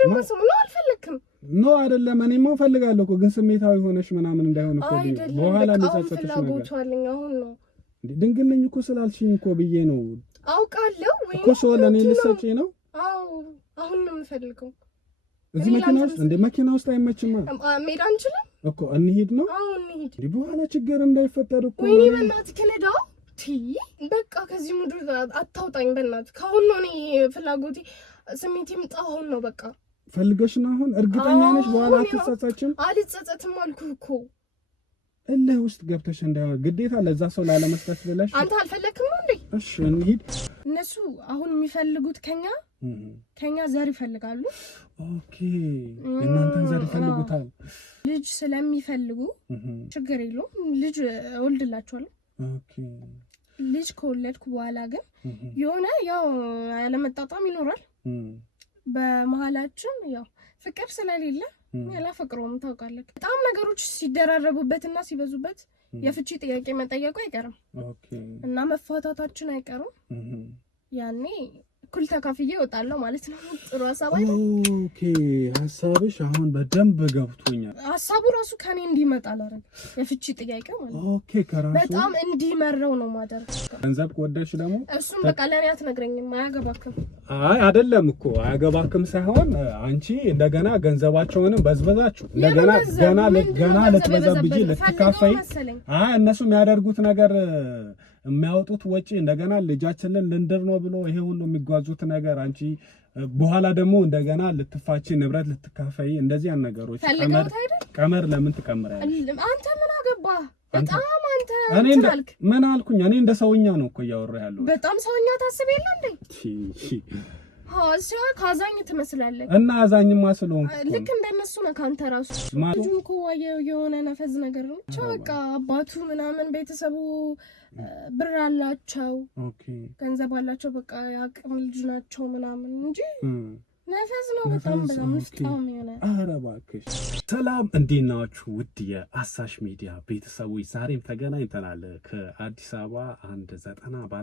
ደግሞ ስሙ ነው አልፈልክም ነው አይደለም እኔማ ፈልጋለሁ እኮ ግን ስሜታዊ ሆነሽ ምናምን እንዳይሆን እኮ በኋላ እንደጸጸትሽ ፍላጎቷልኝ አሁን ነው ድንግል ነኝ እኮ ስላልሽኝ እኮ ብዬ ነው አውቃለሁ ወይ እኮ ሰው ለኔ ልሰጪ ነው አው አሁን ነው የምፈልገው እዚህ መኪና ውስጥ አይመችማ መሄድ አንችልም እኮ እንሂድ ነው አዎ እንሂድ በኋላ ችግር እንዳይፈጠር እኮ ወይኔ በእናትህ ከነዳው በቃ ከዚህ ምድር አታውጣኝ በእናትህ ካሁን ነው እኔ ፍላጎቴ ስሜቴ ምጣሁን ነው በቃ ፈልገሽ ነው አሁን እርግጠኛ ነሽ በኋላ አትጸጸችም አልጸጸትም አልኩህ እኮ እልህ ውስጥ ገብተሽ እንዳይሆን ግዴታ ለዛ ሰው ላለመስጠት ብለሽ አንተ አልፈለክም ነው እንዴ እሺ እንሂድ እነሱ አሁን የሚፈልጉት ከኛ ዘር ይፈልጋሉ ኦኬ እናንተን ዘር ይፈልጉታል ልጅ ስለሚፈልጉ ችግር የለውም ልጅ ወልድላቸዋለሁ ኦኬ ልጅ ከወለድኩ በኋላ ግን የሆነ ያው ያለመጣጣም ይኖራል በመሃላችን ያው ፍቅር ስለሌለ ያላፈቅሮም ታውቃለህ በጣም ነገሮች ሲደራረቡበትና ሲበዙበት የፍቺ ጥያቄ መጠየቁ አይቀርም ኦኬ እና መፋታታችን አይቀርም ያኔ ኩል ተካፍዬ እወጣለሁ ማለት ነው ጥሩ ሐሳብ አይደል ኦኬ ሐሳብሽ አሁን በደንብ ገብቶኛል ሐሳቡ ራሱ ከኔ እንዲመጣ አላረግ የፍቺ ጥያቄ ማለት ነው ኦኬ ከራሱ በጣም እንዲመረው ነው ማደር ገንዘብ ቆደሽ ደግሞ እሱም በቃ ለኔ አትነግረኝም አያገባክም አይ አይደለም እኮ አያገባክም ሳይሆን አንቺ እንደገና ገንዘባቸውንም በዝበዛችሁ ገና ልትበዘብጂ ልትካፈይ አይ እነሱ የሚያደርጉት ነገር የሚያወጡት ወጪ እንደገና ልጃችንን ልንድር ነው ብሎ ይሄ ሁሉ የሚጓዙት ነገር አንቺ በኋላ ደግሞ እንደገና ልትፋቺ ንብረት ልትካፈይ እንደዚህ ያን ነገሮች ቀመር ለምን ትቀምራለሽ አንተ ምን አገባ በጣም አንተ ምን አልኩኝ እኔ እንደ ሰውኛ ነው እኮ እያወራሁ ያለው በጣም ሰውኛ ታስብ የለ እንዴ ሃሲያ ካዛኝ ትመስላለህ እና አዛኝማ ስለሆንኩ ልክ እንደነሱ ነው ካንተ ራሱ ልጁን እኮ የሆነ ነፈዝ ነገር ነው በቃ አባቱ ምናምን ቤተሰቡ ብር አላቸው ኦኬ ገንዘብ አላቸው በቃ ያቅም ልጅ ናቸው ምናምን እንጂ ነፈዝ ነው በጣም ምስጣም የሆነ ኧረ እባክሽ ሰላም እንዴት ናችሁ ውድ የአሳሽ ሚዲያ ቤተሰቦች ዛሬም ተገናኝተናል ከአዲስ አበባ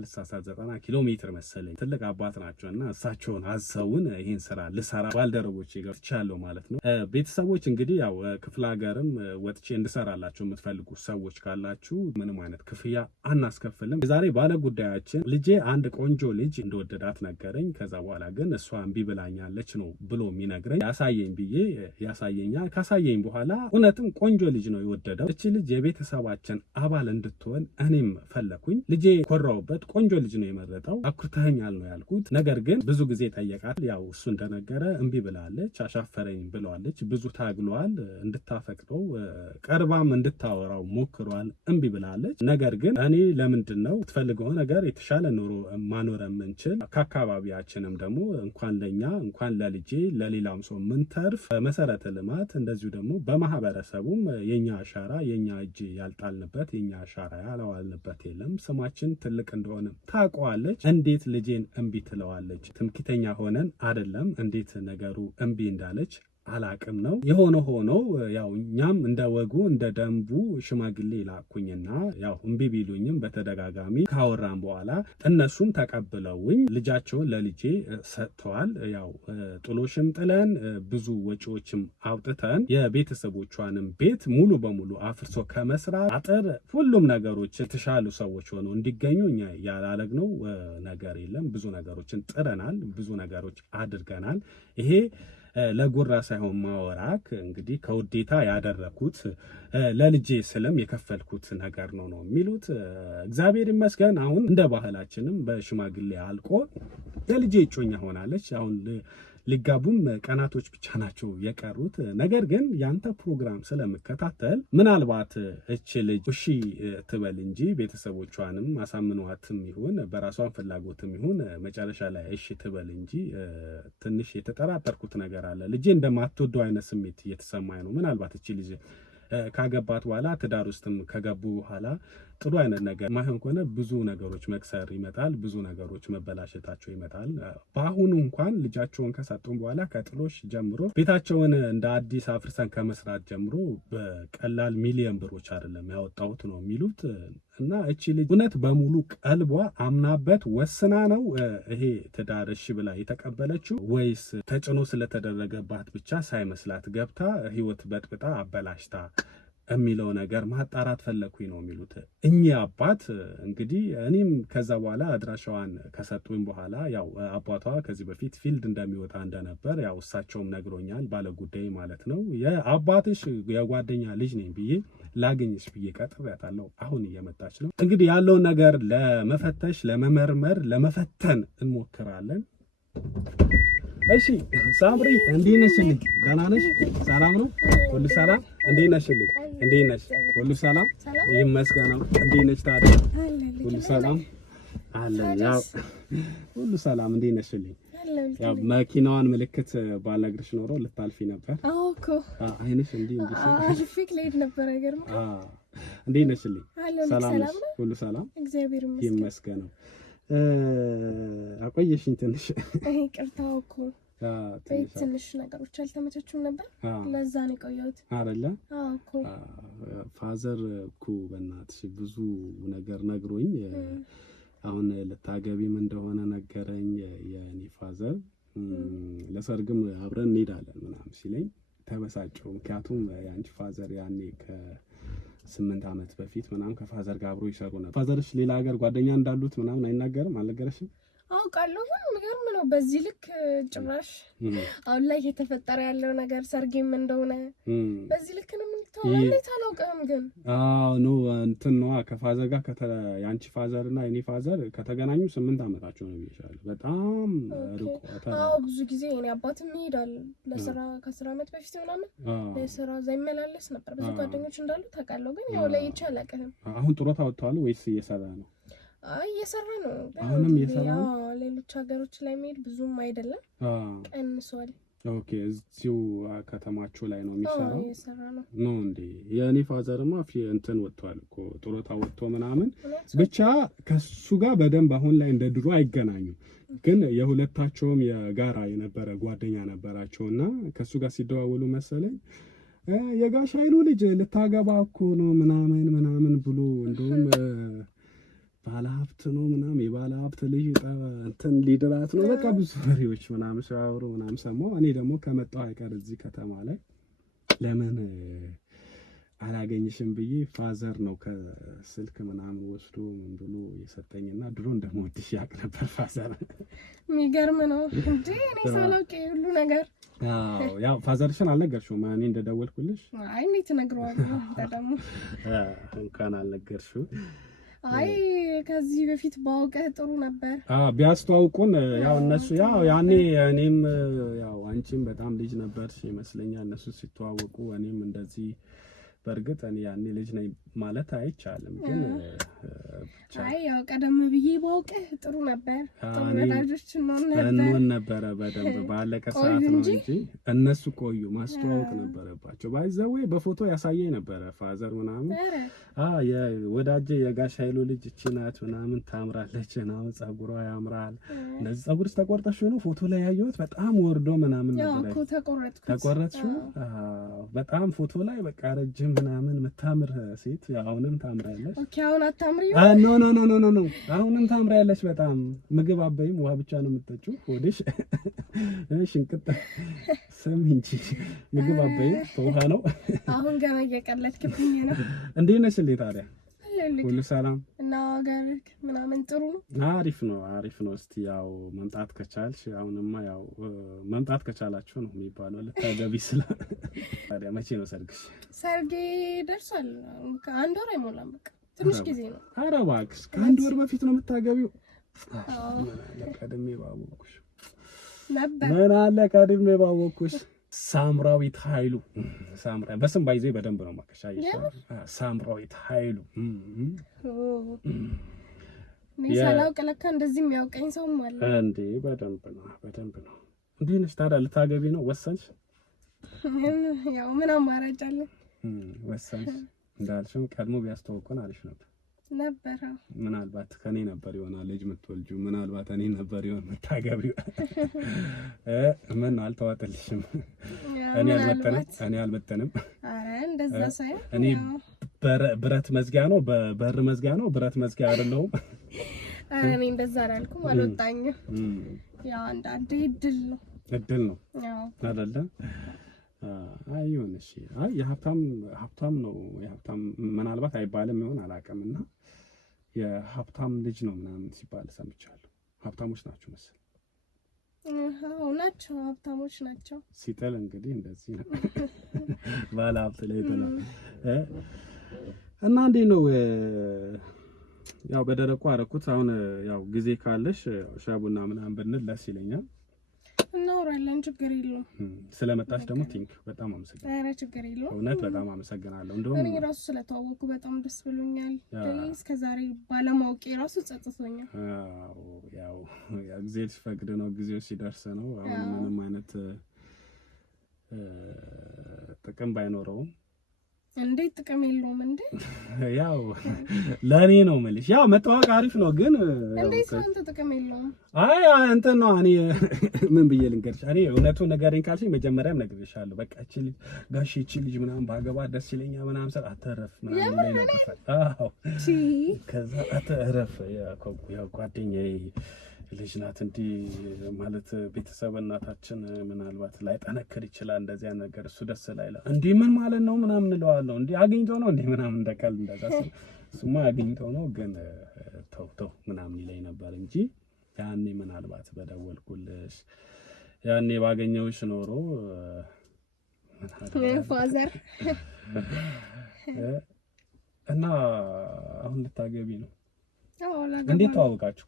90 ኪሎ ሜትር መሰለኝ ትልቅ አባት ናቸውና እሳቸውን አዘውን ይሄን ስራ ልሰራ ባልደረቦቼ ጋር ትቻለው ማለት ነው ቤተሰቦች እንግዲህ ያው ክፍለ ሀገርም ወጥቼ እንድሰራላችሁ የምትፈልጉ ሰዎች ካላችሁ ምንም አይነት ክፍያ አናስከፍልም ዛሬ ባለ ጉዳያችን ልጄ አንድ ቆንጆ ልጅ እንደወደዳት ነገረኝ ከዛ በኋላ ግን እሷ እምቢ ብላኛል ነው ብሎ የሚነግረኝ ያሳየኝ ብዬ ያሳየኛል ካሳየኝ በኋላ እውነትም ቆንጆ ልጅ ነው የወደደው እቺ ልጅ የቤተሰባችን አባል እንድትሆን እኔም ፈለኩኝ ልጄ ኮራውበት ቆንጆ ልጅ ነው የመረጠው አኩርተኛል ነው ያልኩት ነገር ግን ብዙ ጊዜ ጠየቃት ያው እሱ እንደነገረ እምቢ ብላለች አሻፈረኝ ብለዋለች ብዙ ታግሏል እንድታፈቅረው ቀርባም እንድታወራው ሞክሯል እምቢ ብላለች ነገር ግን እኔ ለምንድነው ትፈልገው ነገር የተሻለ ኑሮ ማኖር የምንችል ከአካባቢያችንም ደግሞ እንኳን ለኛ እንኳን ለልጄ ለሌላም ሰው ምን ተርፍ መሰረተ ልማት እንደዚሁ ደግሞ በማህበረሰቡም የኛ አሻራ የኛ እጅ ያልጣልንበት የኛ አሻራ ያላዋልንበት የለም ስማችን ትልቅ እንደሆነ ታውቀዋለች እንዴት ልጄን እምቢ ትለዋለች ትምክተኛ ሆነን አይደለም እንዴት ነገሩ እምቢ እንዳለች አላቅም ነው የሆነ ሆኖ ያው እኛም እንደ ወጉ እንደ ደንቡ ሽማግሌ ላኩኝና ያው እምቢ ቢሉኝም በተደጋጋሚ ካወራን በኋላ እነሱም ተቀብለውኝ ልጃቸውን ለልጄ ሰጥተዋል ያው ጥሎሽም ጥለን ብዙ ወጪዎችም አውጥተን የቤተሰቦቿንም ቤት ሙሉ በሙሉ አፍርሶ ከመስራት አጥር ሁሉም ነገሮች የተሻሉ ሰዎች ሆነው እንዲገኙ እኛ ያላለግነው ነገር የለም ብዙ ነገሮችን ጥረናል ብዙ ነገሮች አድርገናል ይሄ ለጉራ ሳይሆን ማወራክ እንግዲህ ከውዴታ ያደረኩት ለልጄ ስለም የከፈልኩት ነገር ነው የሚሉት እግዚአብሔር ይመስገን አሁን እንደ ባህላችንም በሽማግሌ አልቆ ለልጄ እጮኛ ሆናለች አሁን ሊጋቡም ቀናቶች ብቻ ናቸው የቀሩት ነገር ግን ያንተ ፕሮግራም ስለምከታተል ምናልባት እቺ ልጅ እሺ ትበል እንጂ ቤተሰቦቿንም አሳምኗትም ይሁን በራሷን ፍላጎትም ይሁን መጨረሻ ላይ እሺ ትበል እንጂ ትንሽ የተጠራጠርኩት ነገር አለ ልጄ እንደማትወደው አይነት ስሜት እየተሰማኝ ነው ምናልባት እቺ ልጅ ካገባት በኋላ ትዳር ውስጥም ከገቡ በኋላ ጥሩ አይነት ነገር ማይሆን ከሆነ ብዙ ነገሮች መክሰር ይመጣል፣ ብዙ ነገሮች መበላሸታቸው ይመጣል። በአሁኑ እንኳን ልጃቸውን ከሰጡን በኋላ ከጥሎሽ ጀምሮ ቤታቸውን እንደ አዲስ አፍርሰን ከመስራት ጀምሮ በቀላል ሚሊዮን ብሮች አይደለም ያወጣሁት ነው የሚሉት። እና እቺ ልጅ እውነት በሙሉ ቀልቧ አምናበት ወስና ነው ይሄ ትዳር እሺ ብላ የተቀበለችው ወይስ ተጭኖ ስለተደረገባት ብቻ ሳይመስላት ገብታ ህይወት በጥብጣ አበላሽታ የሚለው ነገር ማጣራት ፈለኩኝ ነው የሚሉት እኚህ አባት። እንግዲህ እኔም ከዛ በኋላ አድራሻዋን ከሰጡኝ በኋላ ያው አባቷ ከዚህ በፊት ፊልድ እንደሚወጣ እንደነበር ያው እሳቸውም ነግሮኛል፣ ባለጉዳይ ማለት ነው። የአባትሽ የጓደኛ ልጅ ነኝ ብዬ ላገኝሽ ብዬ ቀጥሬያታለሁ። አሁን እየመጣች ነው። እንግዲህ ያለውን ነገር ለመፈተሽ፣ ለመመርመር፣ ለመፈተን እንሞክራለን። እሺ ሳምሪ እንዴት ነሽልኝ? ደህና ነሽ? ሰላም ነው? ሁሉ ሰላም? እንዴት ነሽልኝ? እንዴት ነሽ? ሁሉ ሰላም ይመስገን። እንዴት ነሽ ታዲያ? ሁሉ ሰላም አለ? ያው ሁሉ ሰላም። እንዴት ነሽልኝ? ያው መኪናዋን ምልክት ባለግርሽ ኖሮ ልታልፊ ነበር። አዎ እኮ አይንሽ እንዴ አልፊክ ለይድ ነበር አይገርም? እንዴት ነሽልኝ? ሰላም ነሽ? ሁሉ ሰላም እግዚአብሔር ይመስገን። አቆየሽኝ ትንሽ። ይቅርታው እኮ ትንሽ ነገሮች አልተመቻቹም ነበር፣ ለዛ ነው የቆየሁት አይደለ? አዎ እኮ ፋዘር እኮ በእናትሽ ብዙ ነገር ነግሮኝ አሁን ልታገቢም እንደሆነ ነገረኝ። የኔ ፋዘር ለሰርግም አብረን እንሄዳለን ምናምን ሲለኝ ተበሳጨው። ምክንያቱም የአንቺ ፋዘር ያኔ ከ8 ዓመት በፊት ምናምን ከፋዘር ጋር አብሮ ይሰሩ ነበር። ፋዘርሽ ሌላ ሀገር ጓደኛ እንዳሉት ምናምን አይናገርም? አልነገረሽም? አውቃለሁ፣ ግን የሚገርም ነው። በዚህ ልክ ጭራሽ አሁን ላይ የተፈጠረ ያለው ነገር ሰርጌም እንደሆነ በዚህ ልክ ነው የምንተዋወቀው። እንዴት አላውቅም ግን ኖ እንትን ነው ከፋዘር ጋር የአንቺ ፋዘር እና የኔ ፋዘር ከተገናኙ 8 ዓመታቸው ነው ይሻላል። በጣም ርቆ ብዙ ጊዜ እኔ አባትም ይሄዳል ለስራ ከ10 ዓመት በፊት ምናምን ለስራ ዘይመላለስ ነበር። ብዙ ጓደኞች እንዳሉ ታውቃለሁ፣ ግን ያው ላይ ይቻላልከም። አሁን ጡረታ ወጥተዋል ወይስ እየሰራ ነው? እየሰራ ነው። አሁንም እየሰራ ነው። ሌሎች ሀገሮች ላይ መሄድ ብዙም አይደለም፣ ቀንሷል። ኦኬ፣ እዚሁ ከተማችሁ ላይ ነው የሚሰራው? እየሰራ ነው ነው እንዴ? የኔ ፋዘርማ እንትን ወጥቷል እኮ ጡረታ ወጥቶ ምናምን። ብቻ ከሱ ጋር በደንብ አሁን ላይ እንደ ድሮ አይገናኙም፣ ግን የሁለታቸውም የጋራ የነበረ ጓደኛ ነበራቸውና ከሱ ጋር ሲደዋወሉ መሰለኝ የጋሽ ኃይሉ ልጅ ልታገባ እኮ ነው ምናምን ብሎ እንደውም ባለሀብት ነው ምናምን የባለሀብት ልጅ እንትን ሊድራት ነው። በቃ ብዙ ወሬዎች ምናምን ሲያወሩ ምናምን ሰማሁ። እኔ ደግሞ ከመጣሁ አይቀር እዚህ ከተማ ላይ ለምን አላገኝሽም ብዬ ፋዘር ነው ከስልክ ምናምን ወስዶ ምን ብሎ የሰጠኝና ድሮ እንደምወድሽ ያውቅ ነበር ፋዘር። የሚገርም ነው እንዴ! እኔ ሳላውቅ ሁሉ ነገር። ያው ፋዘርሽን አልነገርሽውም እኔ እንደደወልኩልሽ? አይ እንዴት እነግረዋለሁ? ደግሞ እንኳን አልነገርሽው። አይ ከዚህ በፊት ባውቀህ ጥሩ ነበር። ቢያስተዋውቁን ያው እነሱ ያው ያኔ እኔም ያው አንቺም በጣም ልጅ ነበርሽ ይመስለኛል እነሱ ሲተዋወቁ። እኔም እንደዚህ በእርግጥ እኔ ያኔ ልጅ ነኝ ማለት አይቻልም፣ ግን አይ ያው ቀደም ብዬ ባውቀህ ጥሩ ነበር። ተወዳጆች እንሆን ነበረ በደንብ ባለቀ ሰዓት ነው እንጂ እነሱ ቆዩ ማስተዋወቅ ነበረባቸው። ባይዘዌ በፎቶ ያሳየኝ ነበረ ፋዘር ምናምን የወዳጄ የጋሽ ኃይሉ ልጅ እቺ ናት ምናምን ታምራለች ነው ጸጉሯ ያምራል። እንደዚህ ጸጉርሽ ተቆርጠሽ ነው ፎቶ ላይ ያየሁት በጣም ወርዶ ምናምን ነበር። ያው ተቆረጥሽው? በጣም ፎቶ ላይ በቃ ረጅም ምናምን የምታምር ሴት አሁንም ታምራለች። ኦኬ አሁን አታምሪ? ኖ ኖ ኖ ኖ ኖ አሁንም ታምራለች በጣም። ምግብ አበይም ውሃ ብቻ ነው የምትጠጪው ሆድሽ ሽንቅጥ ስም እንጂ ምግብ አበይም ውሃ ነው። አሁን ገና እየቀለድክብኝ ነው። እንዴት ነሽ ታዲያ? ሁሉ ሰላም እና ጋርክ ምናምን ጥሩ አሪፍ ነው አሪፍ ነው። እስቲ ያው መምጣት ከቻልሽ አሁንማ ያው መምጣት ከቻላችሁ ነው የሚባለው ልታገቢ ስለ ታዲያ መቼ ነው ሰርግሽ? ሰርጌ ደርሷል። ከአንድ ወር አይሞላም በቃ ትንሽ ጊዜ ነው። ኧረ እባክሽ ከአንድ ወር በፊት ነው የምታገቢው? አዎ ቀድሜ ባወኩሽ ነበር። ምን አለ ቀድሜ ባወኩሽ። ሳምራዊት ኃይሉ ሳምራ በስም ባይዜ በደንብ ነው ማከሻይ ሳምራዊት ኃይሉ ሰላውቅ ለካ እንደዚህ የሚያውቀኝ ሰውም አለ እንዴ? በደንብ ነው። እንዴ ነሽ ታዲያ ልታገቢ ነው ወሰንሽ? ያው ምን አማራጭ አለ? ወሰንሽ እንዳልሽው ቀድሞ ቢያስተዋውቁን አሪፍ ነበር። ነበር። ምናልባት ከኔ ነበር ይሆናል ልጅ የምትወልጁ ምናልባት እኔ ነበር ይሆን የምታገቢው ምን አልተዋጠልሽም እኔ አልመጠንም አረ እንደዛ ሳይሆን እኔ ብረት መዝጊያ ነው በበር መዝጊያ ነው ብረት መዝጊያ አይደለም አረ እኔ እንደዛ አላልኩም አልወጣኝም ያው አንዳንዴ እድል ነው ያው አይደለ አይሁን እሺ አይ የሀብታም ነው የሀብታም ምናልባት አይባልም ይሆን አላውቅምና የሀብታም ልጅ ነው ምናምን ሲባል ሰምቻለሁ ሀብታሞች ናቸው መሰለኝ ናቸው ሀብታሞች ናቸው ሲጠል እንግዲህ እንደዚህ ነው ባለ ሀብት ላይ ተላ እና እንዴ ነው ያው በደረቁ አረኩት አሁን ያው ጊዜ ካለሽ ሻቡና ምናምን ብንል ደስ ይለኛል እናወራለን ችግር የለውም ስለመጣሽ ደግሞ ቲንክ በጣም አመሰግናለሁ ኧረ ችግር የለውም እውነት በጣም አመሰግናለሁ እንደውም እኔ ራሱ ስለተዋወቅኩ በጣም ደስ ብሎኛል እስከዛሬ ባለማወቄ ራሱ ጸጽቶኛል ያው እግዚአብሔር ሲፈቅድ ነው ጊዜው ሲደርስ ነው አሁን ምንም አይነት ጥቅም ባይኖረውም እንዴት ጥቅም የለውም እንዴ ያው ለኔ ነው ማለት ያው መተዋወቅ አሪፍ ነው ግን እንዴት አንተ ጥቅም የለውም አይ እንትን ነው እኔ ምን ብዬ ልንገርሽ እኔ እውነቱን ነገርኝ ካልሽኝ መጀመሪያም ነግሬሻለሁ በቃ እቺ ጋሽ እቺ ልጅ ምናምን ባገባ ደስ ይለኛል ምናምን ሰር አተረፍ ምናምን ላይ ነበር አዎ ከዛ አተረፍ ያው ጓደኛዬ ልጅ ናት እንዲ ማለት ቤተሰብ እናታችን ምናልባት ላይ ጠነከር ይችላል እንደዚያ ነገር እሱ ደስ ላይላ እንዴ ምን ማለት ነው ምናምን እለዋለሁ እንዴ አግኝቶ ነው እንዴ ምናምን እንደቀል እንደዛስ እሱማ አግኝቶ ነው ግን ተው ምናምን ይለኝ ነበር እንጂ ያኔ ምናልባት በደወልኩልሽ ያኔ ባገኘውሽ ኖሮ ፋዘር እና አሁን ልታገቢ ነው እንዴት ተዋወቃችሁ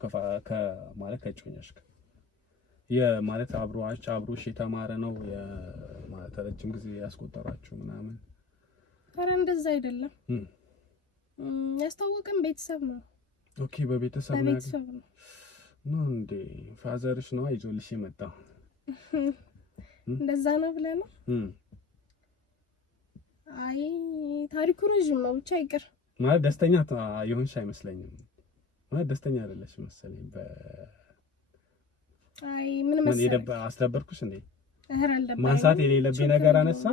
ከማለት ከጮኛሽ የማለት አብሮሽ የተማረ ነው የማለት ረጅም ጊዜ ያስቆጠራችሁ ምናምን ኧረ እንደዛ አይደለም ያስተዋወቀን ቤተሰብ ነው ኦኬ በቤተሰብ ነው እንዴ ፋዘርሽ ነው አይዞልሽ የመጣው እንደዛ ነው ብለህ ነው አይ ታሪኩ ረጅም ነው ብቻ ይቅር ማለት ደስተኛ ይሆንሽ አይመስለኝም ማለት ደስተኛ አይደለሽ መሰለኝ አይ ምን መሰለኝ አስደበርኩሽ እንዴ ማንሳት የሌለብኝ ነገር አነሳ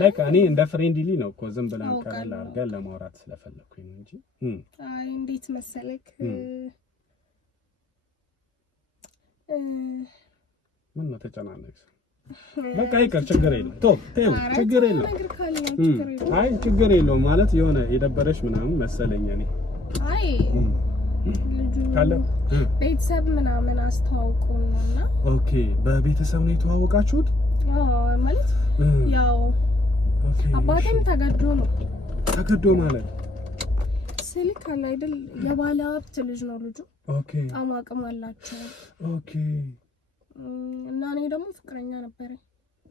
ላይክ እኔ እንደ ፍሬንድሊ ነው እኮ ዝም ብለን ቀለል አድርገን ለማውራት ስለፈለኩኝ ነው እንጂ አይ እንዴት መሰለክ ምን ነው ተጨናነቅሽ በቃ ይቅር ችግር የለም ችግር የለም አይ ችግር የለውም ማለት የሆነ የደበረሽ ምናምን መሰለኝ እኔ አይ ልጁ ቤተሰብ ምናምን አስተዋውቆና ኦኬ በቤተሰብ ነው የተዋወቃችሁት ማለት ያው አባቴም ተገዶ ማለት ስልክ አለ አይደል የባለ ሀብት ልጅ ነው ልጁ ኦኬ በጣም አቅም አላቸው ኦኬ እና እኔ ደግሞ ፍቅረኛ ነበረኝ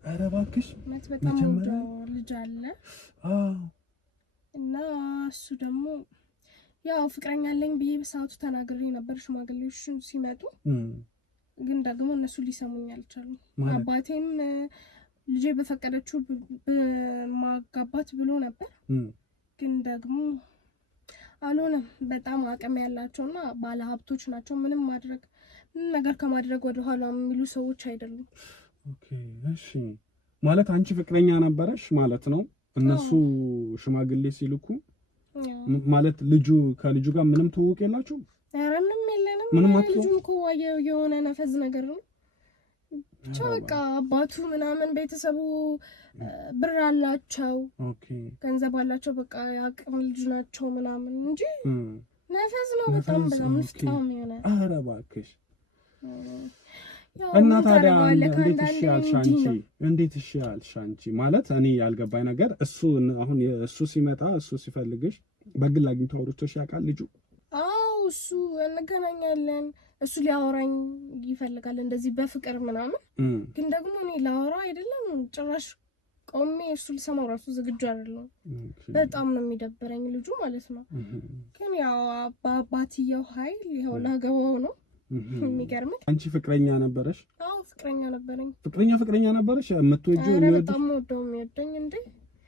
ኧረ እባክሽ በጣም ልጅ አለ እና እሱ ደግሞ ያው ፍቅረኛ አለኝ ብዬ በሰዓቱ ተናግሬ ነበር ሽማግሌዎች ሲመጡ ግን ደግሞ እነሱ ሊሰሙኝ አልቻሉም አባቴም ልጄ በፈቀደችው ማጋባት ብሎ ነበር ግን ደግሞ አልሆነም በጣም አቅም ያላቸውና ባለ ሀብቶች ናቸው ምንም ነገር ከማድረግ ወደ ኋላ የሚሉ ሰዎች አይደሉም ኦኬ እሺ ማለት አንቺ ፍቅረኛ ነበረሽ ማለት ነው እነሱ ሽማግሌ ሲልኩ ማለት ከልጁ ጋር ምንም ትውውቅ የላችሁ ኧረ ምንም የለንም ልጁን እኮ የሆነ ነፈዝ ነገር ነው ብቻ በቃ አባቱ ምናምን ቤተሰቡ ብር አላቸው ኦኬ ገንዘብ አላቸው በቃ ያቅም ልጅ ናቸው ምናምን እንጂ ነፈዝ ነው በጣም ምስጣም የሆነ ኧረ እባክሽ እና ታዲያ እንዴት እሺ አልሽ አንቺ ማለት እኔ ያልገባኝ ነገር እሱ አሁን እሱ ሲመጣ እሱ ሲፈልግሽ በግል አግኝቶ አውርቶሽ ያውቃል ልጁ አዎ እሱ እንገናኛለን እሱ ሊያወራኝ ይፈልጋል እንደዚህ በፍቅር ምናምን ግን ደግሞ እኔ ላወራ አይደለም ጭራሽ ቆሜ እሱ ልሰማው ራሱ ዝግጁ አይደለም በጣም ነው የሚደብረኝ ልጁ ማለት ነው ግን ያው አባትየው ኃይል ይኸው ላገባው ነው የሚገርምህ አንቺ ፍቅረኛ ነበረሽ አዎ ፍቅረኛ ነበረኝ ፍቅረኛ ነበረሽ የምትወጂው በጣም ወደው የሚወደኝ እንዴ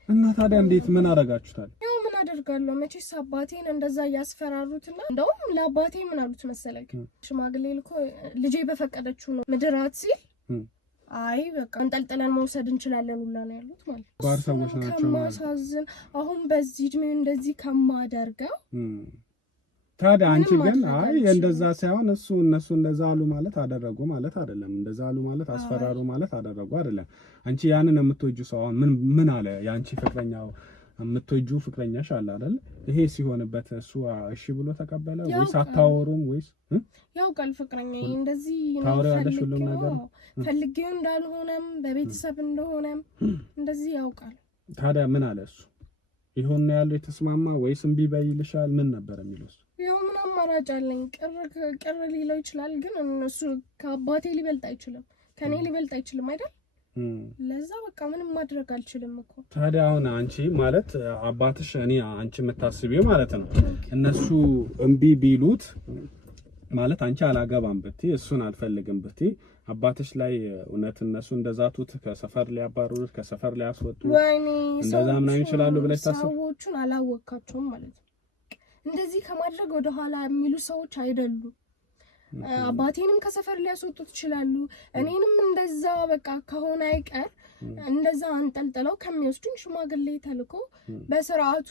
እና ታዲያ እንዴት ምን አደረጋችሁታል ያው ምን አደርጋለሁ? መቼስ አባቴን እንደዛ ያስፈራሩትና እንደውም ለአባቴ ምን አሉት መሰለክ? ሽማግሌ ልኮ ልጄ በፈቀደችው ነው ምድራት ሲል አይ በቃ እንጠልጥለን መውሰድ እንችላለን ሁላ ነው ያሉት ማለት ነው። ባር ሰዎች ናቸው። ከማሳዝን አሁን በዚህ እድሜ እንደዚህ ከማደርገው ታዲያ አንቺ ግን አይ እንደዛ ሳይሆን እነሱ እንደዛ አሉ ማለት አደረጉ ማለት አይደለም። እንደዛ አሉ ማለት አስፈራሩ ማለት አደረጉ አይደለም። አንቺ ያንን የምትወጁ ሰው ምን አለ? ያንቺ ፍቅረኛው የምትወጁ ፍቅረኛሽ አለ አይደል? ይሄ ሲሆንበት እሱ እሺ ብሎ ተቀበለ ወይስ አታወሩም? ወይስ ያውቃል ፍቅረኛዬ እንደዚህ ነው ታወራለሽ ሁሉም ነገር ፈልጌው እንዳልሆነም በቤተሰብ እንደሆነም እንደዚህ ያውቃል። ታዲያ ምን አለ እሱ? ይሁን ነው ያለው የተስማማ ወይስ እምቢ በይልሻል? ምን ነበር የሚለው እሱ? ያው ምን አማራጭ አለኝ? ቅር ሊለው ይችላል፣ ግን እሱ ከአባቴ ሊበልጥ አይችልም፣ ከኔ ሊበልጥ አይችልም አይደል? ለዛ በቃ ምንም ማድረግ አልችልም እኮ። ታዲያ አሁን አንቺ ማለት አባትሽ እኔ አንቺ የምታስቢው ማለት ነው እነሱ እምቢ ቢሉት ማለት አንቺ አላገባም ብትይ እሱን አልፈልግም ብትይ አባትሽ ላይ እውነት እነሱ እንደዛቱት ከሰፈር ሊያባሩት ከሰፈር ሊያስወጡ እንደዛ ምናምን ይችላሉ ብለሽ ታስብ? ሰዎቹን አላወቃቸውም ማለት ነው። እንደዚህ ከማድረግ ወደ ኋላ የሚሉ ሰዎች አይደሉም። አባቴንም ከሰፈር ሊያስወጡት ይችላሉ። እኔንም እንደዛ በቃ ከሆነ አይቀር እንደዛ አንጠልጥለው ከሚወስዱኝ ሽማግሌ ተልኮ በስርዓቱ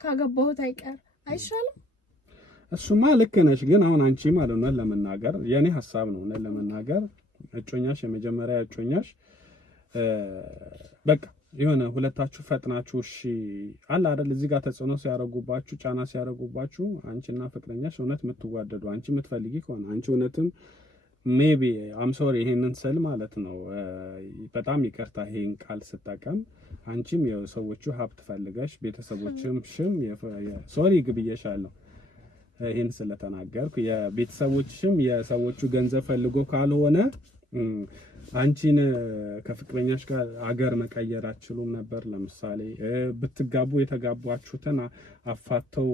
ካገባሁት አይቀር አይሻልም? እሱማ ልክ ነሽ። ግን አሁን አንቺ ማለት ነው ለመናገር የኔ ሐሳብ ነው ለመናገር እጮኛሽ የመጀመሪያ እጮኛሽ በቃ የሆነ ሁለታችሁ ፈጥናችሁ እሺ አለ አይደል እዚህ ጋር ተጽዕኖ ሲያረጉባችሁ ጫና ሲያረጉባችሁ አንቺና ፍቅረኛሽ እውነት የምትዋደዱ አንቺ የምትፈልጊ ከሆነ አንቺ እውነትም ሜቢ አም ሶሪ ይሄንን ስል ማለት ነው በጣም ይቅርታ ይሄን ቃል ስጠቀም አንቺም የሰዎቹ ሀብት ፈልገሽ ቤተሰቦችም ሽም ሶሪ ግብዬሻለሁ ይሄን ስለተናገርኩ የቤተሰቦችሽም የሰዎቹ ገንዘብ ፈልጎ ካልሆነ አንቺን ከፍቅረኛሽ ጋር አገር መቀየር አትችሉም ነበር? ለምሳሌ ብትጋቡ የተጋቧችሁትን አፋተው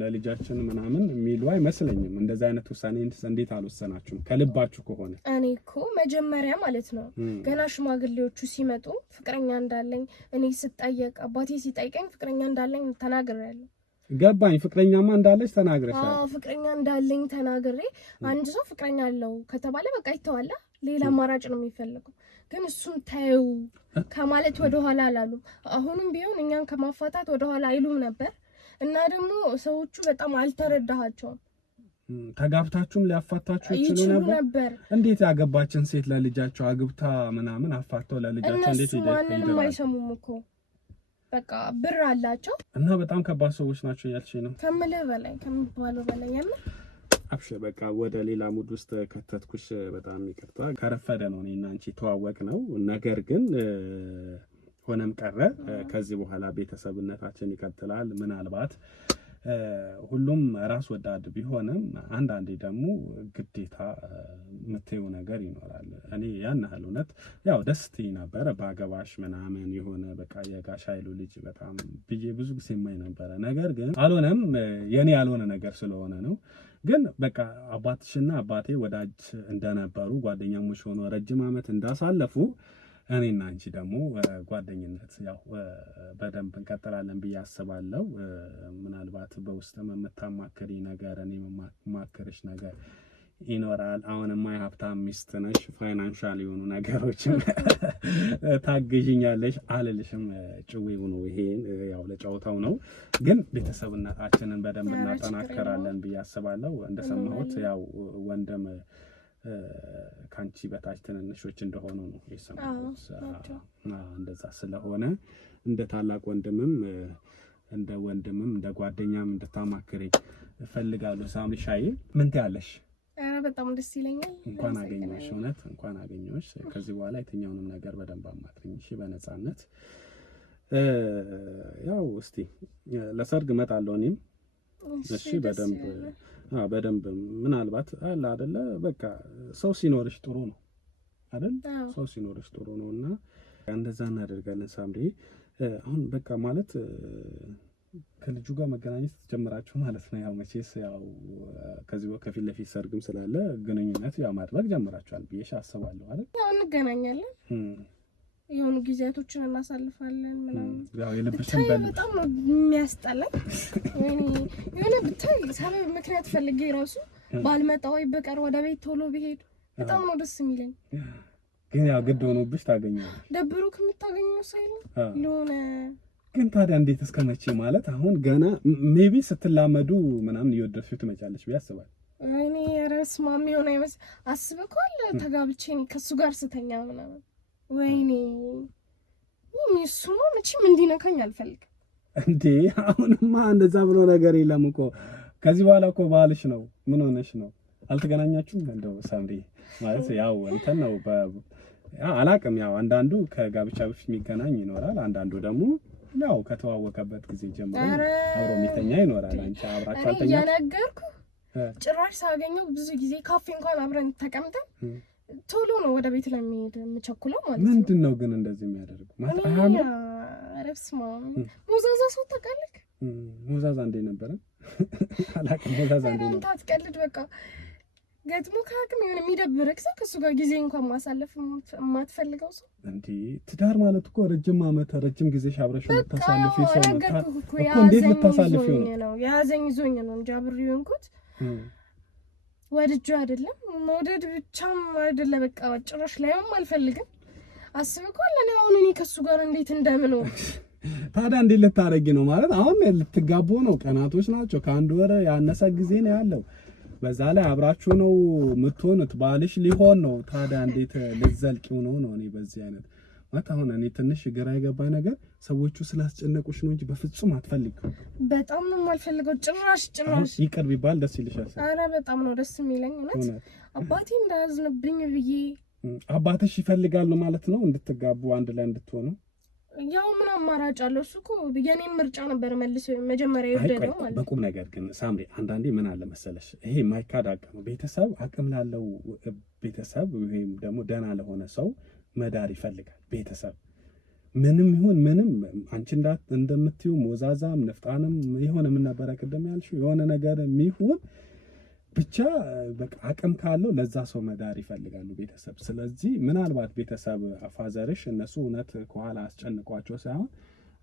ለልጃችን ምናምን የሚሉ አይመስለኝም። እንደዛ አይነት ውሳኔ እንዴት አልወሰናችሁም ከልባችሁ ከሆነ? እኔ እኮ መጀመሪያ ማለት ነው ገና ሽማግሌዎቹ ሲመጡ ፍቅረኛ እንዳለኝ እኔ ስጠየቅ አባቴ ሲጠይቀኝ ፍቅረኛ እንዳለኝ ተናግሬያለሁ። ገባኝ። ፍቅረኛማ እንዳለች ተናግረሻል? አዎ ፍቅረኛ እንዳለኝ ተናግሬ አንድ ሰው ፍቅረኛ አለው ከተባለ በቃ ይተዋል። ሌላ አማራጭ ነው የሚፈልገው። ግን እሱን ታዩ ከማለት ወደ ኋላ አላሉ። አሁንም ቢሆን እኛን ከማፋታት ወደ ኋላ አይሉም ነበር። እና ደግሞ ሰዎቹ በጣም አልተረዳሃቸውም። ተጋብታችሁም ሊያፋታችሁ ይችላል ነበር። እንዴት ያገባችን ሴት ለልጃቸው አግብታ ምናምን አፋተው ለልጃቸው እንዴት ይደረጋል? ማንም አይሰሙም እኮ በቃ ብር አላቸው እና በጣም ከባድ ሰዎች ናቸው ያልሽ ነው ከምልህ በላይ ከሚባለው በላይ ያለ አብሽ በቃ ወደ ሌላ ሙድ ውስጥ ከተትኩሽ በጣም ይቅርታ። ከረፈደ ነው እኔና አንቺ ተዋወቅ ነው። ነገር ግን ሆነም ቀረ ከዚህ በኋላ ቤተሰብነታችን ይቀጥላል። ምናልባት ሁሉም ራስ ወዳድ ቢሆንም አንዳንዴ ደግሞ ግዴታ የምትይው ነገር ይኖራል። እኔ ያን ያህል እውነት ያው ደስ ትይ ነበረ ባገባሽ ምናምን የሆነ በቃ የጋሽ ኃይሉ ልጅ በጣም ብዬ ብዙ ጊዜ የማይ ነበረ። ነገር ግን አልሆነም። የኔ ያልሆነ ነገር ስለሆነ ነው። ግን በቃ አባትሽና አባቴ ወዳጅ እንደነበሩ ጓደኛሞች ሆኖ ረጅም ዓመት እንዳሳለፉ እኔና አንቺ ደግሞ ጓደኝነት ያው በደንብ እንቀጥላለን ብዬ አስባለሁ። ምናልባት በውስጥም የምታማክሪ ነገር እኔ የማማክርሽ ነገር ይኖራል። አሁንማ የሀብታም ሚስት ነሽ፣ ፋይናንሻል የሆኑ ነገሮችም ታግዥኛለሽ አልልሽም። ጭዌው ነው ይሄ ያው ለጨዋታው ነው። ግን ቤተሰብነታችንን በደንብ እናጠናከራለን ብዬ አስባለሁ። እንደሰማሁት ያው ወንድም ካንቺ በታች ትንንሾች እንደሆኑ ነው የሰማሁት። እንደዛ ስለሆነ እንደ ታላቅ ወንድምም እንደ ወንድምም እንደ ጓደኛም እንድታማክሪ እፈልጋለሁ። ሳምሪ ሻይ ምን ትያለሽ? በጣም ደስ ይለኛል። እንኳን አገኘሁሽ፣ እውነት እንኳን አገኘሁሽ። ከዚህ በኋላ የትኛውንም ነገር በደንብ አማክሪኝ እሺ፣ በነፃነት። ያው እስቲ ለሰርግ እመጣለሁ እኔም እሺ። በደንብ ምናልባት አለ አይደለ በቃ ሰው ሲኖርሽ ጥሩ ነው አይደል? ሰው ሲኖርሽ ጥሩ ነውና እንደዛ እናደርጋለን። ሳምሪ አሁን በቃ ማለት ከልጁ ጋር መገናኘት ጀምራችሁ ማለት ነው። ያው መቼስ ያው ከዚህ ከፊት ለፊት ሰርግም ስላለ ግንኙነት ያው ማድረግ ጀምራችኋል ብዬሽ አስባለሁ አይደል? ያው እንገናኛለን። የሆኑ ጊዜያቶችን እናሳልፋለን ምናምን ያው የለበሽን በጣም ነው የሚያስጠላኝ። የሆነ ብታይ ሰበብ ምክንያት ፈልጌ ራሱ ባልመጣ ወይ በቀር ወደ ቤት ቶሎ ብሄድ በጣም ነው ደስ የሚለኝ። ግን ያው ግድ ሆኖብሽ ታገኛለሽ። ደብሮ ከምታገኘው ሳይል ለሆነ ግን ታዲያ እንዴት እስከመቼ ማለት አሁን ገና ሜቢ ስትላመዱ ምናምን እየወደድሽው ትመጫለሽ ቢያስባል እኔ ራስ ማሚ ሆነ አይመስ አስበኳል ተጋብቼ ከሱ ጋር ስተኛ ምናምን ወይኔ እሱማ መቼም እንዲነካኝ አልፈልግም። እንዴ አሁንማ እንደዛ ብሎ ነገር የለም እኮ ከዚህ በኋላ እኮ ባልሽ ነው። ምን ሆነሽ ነው? አልተገናኛችሁም? እንደው ሳምሪ ማለት ያው እንትን ነው አላቅም። ያው አንዳንዱ ከጋብቻ በፊት የሚገናኝ ይኖራል፣ አንዳንዱ ደግሞ ያው ከተዋወቀበት ጊዜ ጀምሮ አብሮ የሚተኛ ይኖራል። አንቺ አብራችሁ አልተኛችሁ? ያነገርኩ ጭራሽ ሳገኘው ብዙ ጊዜ ካፌ እንኳን አብረን ተቀምጠን ቶሎ ነው ወደ ቤት ለሚሄድ የምቸኩለው ማለት ነው። ምንድነው ግን እንደዚህ የሚያደርጉ ማለት ረስማ ሙዛዛ ሰው ታውቃለህ? ሙዛዛ እንዴ ነበረ? አላውቅም። ሙዛዛ እንዴ ነው? ታትቀልድ በቃ ገጥሞ ካቅም የሆነ የሚደብርክ ሰው ከሱ ጋር ጊዜ እንኳን ማሳለፍ የማትፈልገው ሰው እንዴ። ትዳር ማለት እኮ ረጅም ዓመት ረጅም ጊዜ አብረሽ የምታሳልፊ ሰው ነው እኮ። እንዴት ልታሳልፊው ነው? ያዘኝ ይዞኝ ነው እንጂ አብሬው እንኩት ወድጆ አይደለም። መውደድ ብቻም አይደለ በቃ ጭራሽ ላይም አልፈልግም። አስበኳል እኔ አሁን ከሱ ጋር እንዴት እንደምነው። ታዲያ እንዴት ልታረጊ ነው ማለት? አሁን ልትጋቡ ነው፣ ቀናቶች ናቸው፣ ከአንድ ወር ያነሰ ጊዜ ነው ያለው። በዛ ላይ አብራችሁ ነው የምትሆኑት፣ ባልሽ ሊሆን ነው። ታዲያ እንዴት ልትዘልቂው ነው? እኔ በዚህ አይነት ማለት አሁን እኔ ትንሽ ግራ የገባኝ ነገር ሰዎቹ ስላስጨነቁሽ ነው እንጂ በፍጹም አትፈልጊው። በጣም ነው የማልፈልገው። ጭራሽ ይቅር ቢባል ደስ ይልሻል? ኧረ በጣም ነው ደስ የሚለኝ እውነት። አባቴ እንዳያዝንብኝ ብዬ። አባትሽ ይፈልጋሉ ማለት ነው እንድትጋቡ አንድ ላይ እንድትሆኑ? ያው ምን አማራጭ አለው? እሱ እኮ የኔን ምርጫ ነበር መልሶ መጀመሪያ ይወደደው ማለት። በቁም ነገር ግን ሳምሪ አንዳንዴ ምን አለ መሰለሽ፣ ይሄ ማይካድ አቅም ነው። ቤተሰብ አቅም ላለው ቤተሰብ ወይም ደግሞ ደህና ለሆነ ሰው መዳር ይፈልጋል። ቤተሰብ ምንም ይሁን ምንም አንቺ እንደምትዩ ሞዛዛም ነፍጣንም የሆነ ምን ነበረ ቅድም ያልሽው የሆነ ነገር የሚሆን ብቻ በቃ አቅም ካለው ለዛ ሰው መዳር ይፈልጋሉ ቤተሰብ። ስለዚህ ምናልባት ቤተሰብ ፋዘርሽ እነሱ እውነት ከኋላ አስጨንቋቸው ሳይሆን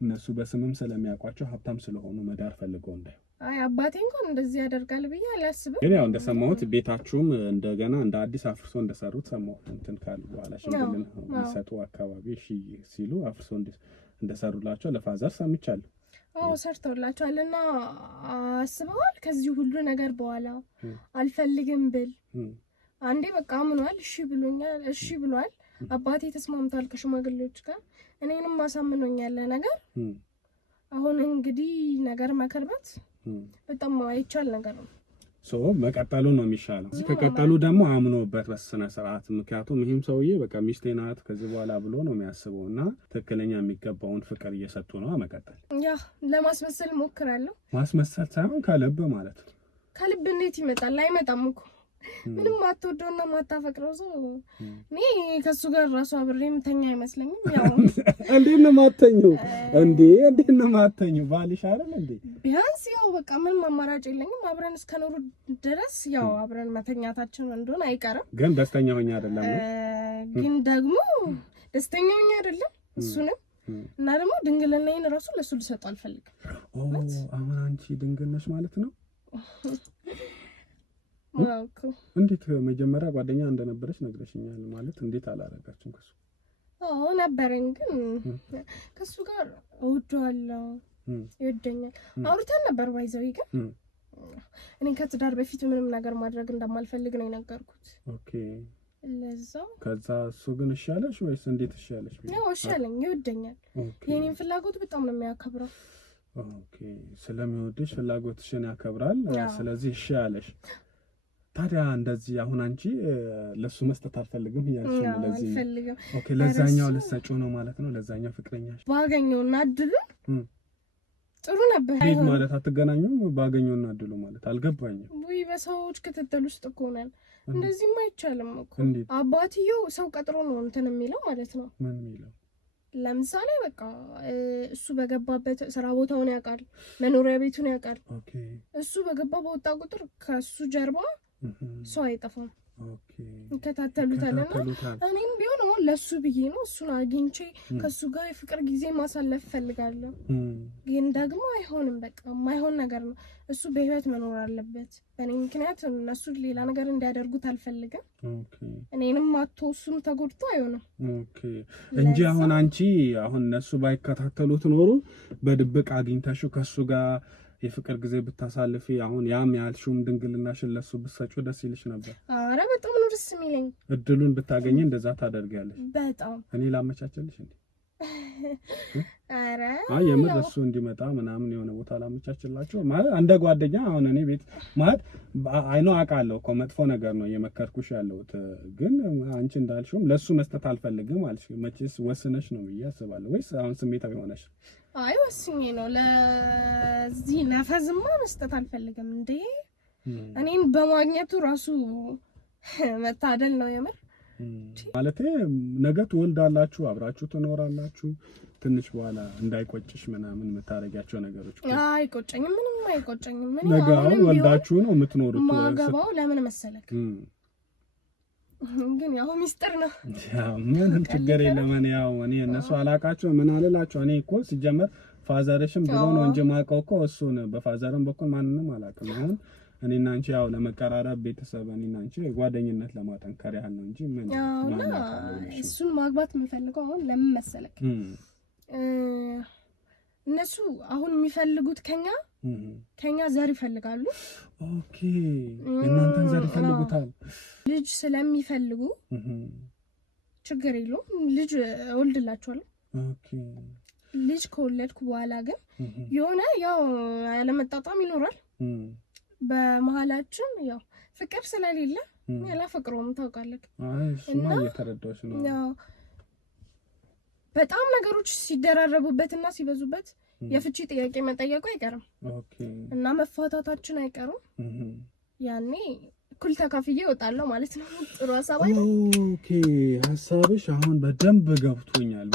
እነሱ በስምም ስለሚያውቋቸው ሀብታም ስለሆኑ መዳር ፈልገው እንዳይሆን። አይ አባቴ እንኳን እንደዚህ ያደርጋል ብዬ አላስብም። ግን ያው እንደሰማሁት ቤታችሁም እንደገና እንደ አዲስ አፍርሶ እንደሰሩት ሰማሁት። እንትን ካሉ በኋላ ሽምግልና የሚሰጡ አካባቢ እሺ ሲሉ አፍርሶ እንደሰሩላቸው ለፋዘር ሰምቻለሁ። አዎ ሰርተውላቸዋልና አስበዋል። ከዚህ ሁሉ ነገር በኋላ አልፈልግም ብል አንዴ በቃ አምኗል። እሺ ብሎኛል፣ እሺ ብሏል። አባቴ ተስማምቷል ከሽማግሌዎች ጋር፣ እኔንም ማሳምኖኛል ነገር። አሁን እንግዲህ ነገር መከርበት በጣም አይቻል ነገር ነው። መቀጠሉ ነው የሚሻለው። ከቀጠሉ ደግሞ አምኖበት በስነ ስርዓት። ምክንያቱም ይህም ሰውዬ በቃ ሚስቴ ናት ከዚህ በኋላ ብሎ ነው የሚያስበው እና ትክክለኛ የሚገባውን ፍቅር እየሰጡ ነው መቀጠል። ያ ለማስመሰል ሞክራለሁ። ማስመሰል ሳይሆን ከልብ ማለት ነው። ከልብ እንዴት ይመጣል? አይመጣም እኮ ምንም ማትወደውና ማታፈቅረው ሰው እኔ ከሱ ጋር ራሱ አብሬ የምተኛ አይመስለኝም። ያው እንዴት ነው ማተኘው? እንዴት ነው ማተኘው? ባልሽ አይደል እንዴ? ቢያንስ ያው በቃ ምንም አማራጭ የለኝም። አብረን እስከኖሩ ድረስ ያው አብረን መተኛታችን እንደሆነ አይቀርም። ግን ደስተኛ ሆኜ አይደለም ግን ደግሞ ደስተኛ ሆኜ አይደለም እሱንም እና ደግሞ ድንግልናዬን ራሱ ለሱ ልሰጥ አልፈልግም። አሁን አንቺ ድንግል ነሽ ማለት ነው? ዋውኩ እንዴት መጀመሪያ ጓደኛ እንደነበረች ነግረሽኛል። ማለት እንዴት አላረጋችሁም ከሱ? ነበረኝ ግን ከሱ ጋር እወደዋለሁ፣ ይወደኛል። አውርተን ነበር ባይዘው ግን እኔ ከትዳር በፊት ምንም ነገር ማድረግ እንደማልፈልግ ነው የነገርኩት። ኦኬ ለዛው ከዛ እሱ ግን እሺ አለሽ ወይስ እንዴት እሺ አለሽ? እሺ አለኝ፣ ይወደኛል። የኔን ፍላጎት በጣም ነው የሚያከብረው። ኦኬ ስለሚወድሽ ፍላጎትሽን ያከብራል። ስለዚህ እሺ አለሽ። ታዲያ እንደዚህ አሁን አንቺ ለሱ መስጠት አልፈልግም እያልሽ ነው? ለዚህ አልፈልግም። ኦኬ ለዛኛው ልትሰጪው ነው ማለት ነው? ለዛኛው ፍቅረኛሽ ባገኘውና እድሉ ጥሩ ነበር። ቤት ማለት አትገናኙም? ባገኘውና እድሉ ማለት አልገባኝም። ወይ በሰዎች ክትትል ውስጥ እኮ ነን። እንደዚህማ አይቻልም እኮ። አባትየው ሰው ቀጥሮ ነው እንትን የሚለው ማለት ነው። ምን የሚለው? ለምሳሌ በቃ እሱ በገባበት ስራ ቦታውን ያውቃል፣ መኖሪያ ቤቱን ያውቃል። ኦኬ እሱ በገባ በወጣ ቁጥር ከሱ ጀርባ ሰው አይጠፋም። ኦኬ ይከታተሉታልና እኔም ቢሆን አሁን ለሱ ብዬ ነው እሱን አግኝቼ ከሱ ጋር የፍቅር ጊዜ ማሳለፍ ፈልጋለሁ። ግን ደግሞ አይሆንም፣ በቃ የማይሆን ነገር ነው። እሱ በህይወት መኖር አለበት። በእኔ ምክንያት እነሱ ሌላ ነገር እንዲያደርጉት አልፈልግም። እኔንም አቶ እሱም ተጎድቶ አይሆንም እንጂ አሁን አንቺ አሁን እነሱ ባይከታተሉት ኖሩ በድብቅ አግኝታሽው ከሱ ጋር የፍቅር ጊዜ ብታሳልፊ አሁን ያም ያልሽውም ድንግልናሽን ለሱ ብትሰጪው ደስ ይልሽ ነበር? አረ በጣም ነው ደስ የሚለኝ። እድሉን ብታገኝ እንደዛ ታደርጊያለሽ? በጣም እኔ ላመቻቸልሽ እንዴ? አረ የምር እሱ እንዲመጣ ምናምን የሆነ ቦታ ላመቻችላችሁ ማለት እንደ ጓደኛ። አሁን እኔ ቤት ማለት አይኖ አውቃለሁ እኮ መጥፎ ነገር ነው የመከርኩሽ ያለሁት፣ ግን አንቺ እንዳልሽውም ለሱ መስጠት አልፈልግም አልሽ። መቼስ ወስነሽ ነው ብዬ አስባለሁ። ወይስ አሁን ስሜታዊ ሆነሽ? አይ ወስኜ ነው። ለዚህ ነፈዝማ መስጠት አልፈልግም እንዴ። እኔን በማግኘቱ ራሱ መታደል ነው የምር። ማለቴ ነገ ትወልዳላችሁ፣ አብራችሁ ትኖራላችሁ። ትንሽ በኋላ እንዳይቆጭሽ ምናምን የምታረጋቸው ነገሮች አይቆጨኝም፣ ምንም አይቆጨኝም። ምን ነገ አሁን ወልዳችሁ ነው የምትኖሩት። ማገባው ለምን መሰለክ? ግን ያው ሚስጥር ነው። ያው ምንም ችግር የለም። እኔ እነሱ አላቃቸው ምን አልላቸው። እኔ እኮ ሲጀመር ፋዘርሽም ብሎ ነው እንጂ ማውቀው እኮ እሱን በፋዘርም በኩል ማንንም አላውቅም። አሁን እኔና አንቺ ያው ለመቀራረብ ቤተሰብ እኔና አንቺ ጓደኝነት ለማጠንከር ያህል ነው እንጂ ምን እሱን ማግባት የምፈልገው አሁን ለምን መሰለክ? እነሱ አሁን የሚፈልጉት ከኛ ዘር ይፈልጋሉ። ኦኬ እናንተን ዘር ይፈልጉታል። ልጅ ስለሚፈልጉ ችግር የለውም፣ ልጅ እወልድላቸዋለሁ። ኦኬ ልጅ ከወለድኩ በኋላ ግን የሆነ ያው ያለመጣጣም ይኖራል በመሃላችን። ያው ፍቅር ስለሌለ ያላፈቅረውም ታውቃለህ። እና እየተረዳሁሽ ነው። ያው በጣም ነገሮች ሲደራረቡበትና ሲበዙበት የፍቺ ጥያቄ መጠየቁ አይቀርም። ኦኬ እና መፋታታችን አይቀርም። ያኔ እኩል ተካፍዬ እወጣለሁ ማለት ነው። ጥሩ ሐሳብ አይደል? ኦኬ ሐሳብሽ አሁን በደንብ ገብቶኛል።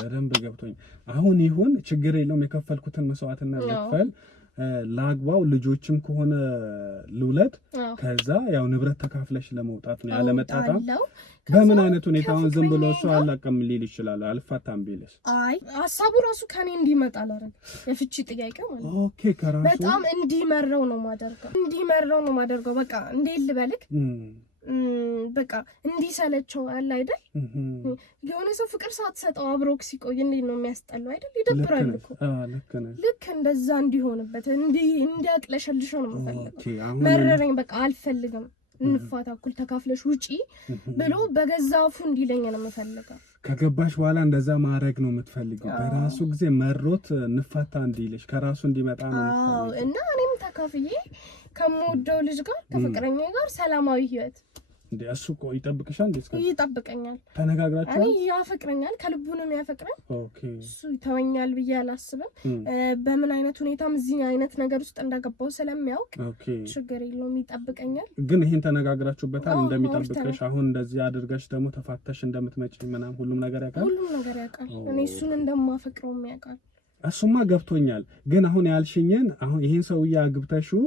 አሁን ይሁን ችግር የለውም። የከፈልኩትን መስዋዕትነት ልክፈል፣ ላግባው፣ ልጆችም ከሆነ ልውለድ። ከዛ ያው ንብረት ተካፍለሽ ለመውጣት ነው ያለመጣጣም። በምን አይነት ሁኔታ አሁን ዝም ብሎ እሱ አላቀም ሊል ይችላል። አልፋታም ቢልስ? አይ ሐሳቡ ራሱ ከኔ እንዲመጣ አላረግ የፍቺ ጥያቄ ማለት ነው። ኦኬ ከራሱ በጣም እንዲመረው ነው ማደርገው። በቃ እንዴት ልበልክ? በቃ እንዲሰለቸው አለ አይደል? የሆነ ሰው ፍቅር ሳትሰጠው አብሮክ ሲቆይ እንዴት ነው የሚያስጠላው አይደል? ይደብራል እኮ። ልክ እንደዛ እንዲሆንበት እንዲያቅለሸልሸው ነው የምፈልገው። መረረኝ፣ በቃ አልፈልግም፣ እንፋታ፣ እኩል ተካፍለሽ ውጪ ብሎ በገዛ አፉ እንዲለኝ ነው የምፈልገው። ከገባሽ በኋላ እንደዛ ማድረግ ነው የምትፈልገው። በራሱ ጊዜ መሮት እንፋታ እንዲልሽ ከራሱ እንዲመጣ ነው የምትፈልገው። እና እኔም ተካፍዬ ከምወደው ልጅ ጋር ከፍቅረኛዬ ጋር ሰላማዊ ህይወት እንዴ። እሱ እኮ ይጠብቅሻል እንዴ? ይጠብቀኛል። ተነጋግራችሁ? እኔ ያፈቅረኛል፣ ከልቡ ነው የሚያፈቅረኝ። ኦኬ እሱ ይተወኛል ብዬ አላስብም። በምን አይነት ሁኔታም እዚህ አይነት ነገር ውስጥ እንዳገባው ስለሚያውቅ ችግር የለውም፣ ይጠብቀኛል። ግን ይሄን ተነጋግራችሁበታል እንደሚጠብቅሽ? አሁን እንደዚህ አድርገሽ ደግሞ ተፋተሽ እንደምትመጪ ምናምን ሁሉም ነገር ያውቃል? ሁሉም ነገር ያውቃል። እኔ እሱን እንደማፈቅረውም ያውቃል። እሱማ ገብቶኛል። ግን አሁን ያልሽኝን አሁን ይሄን ሰውዬ አግብተሽው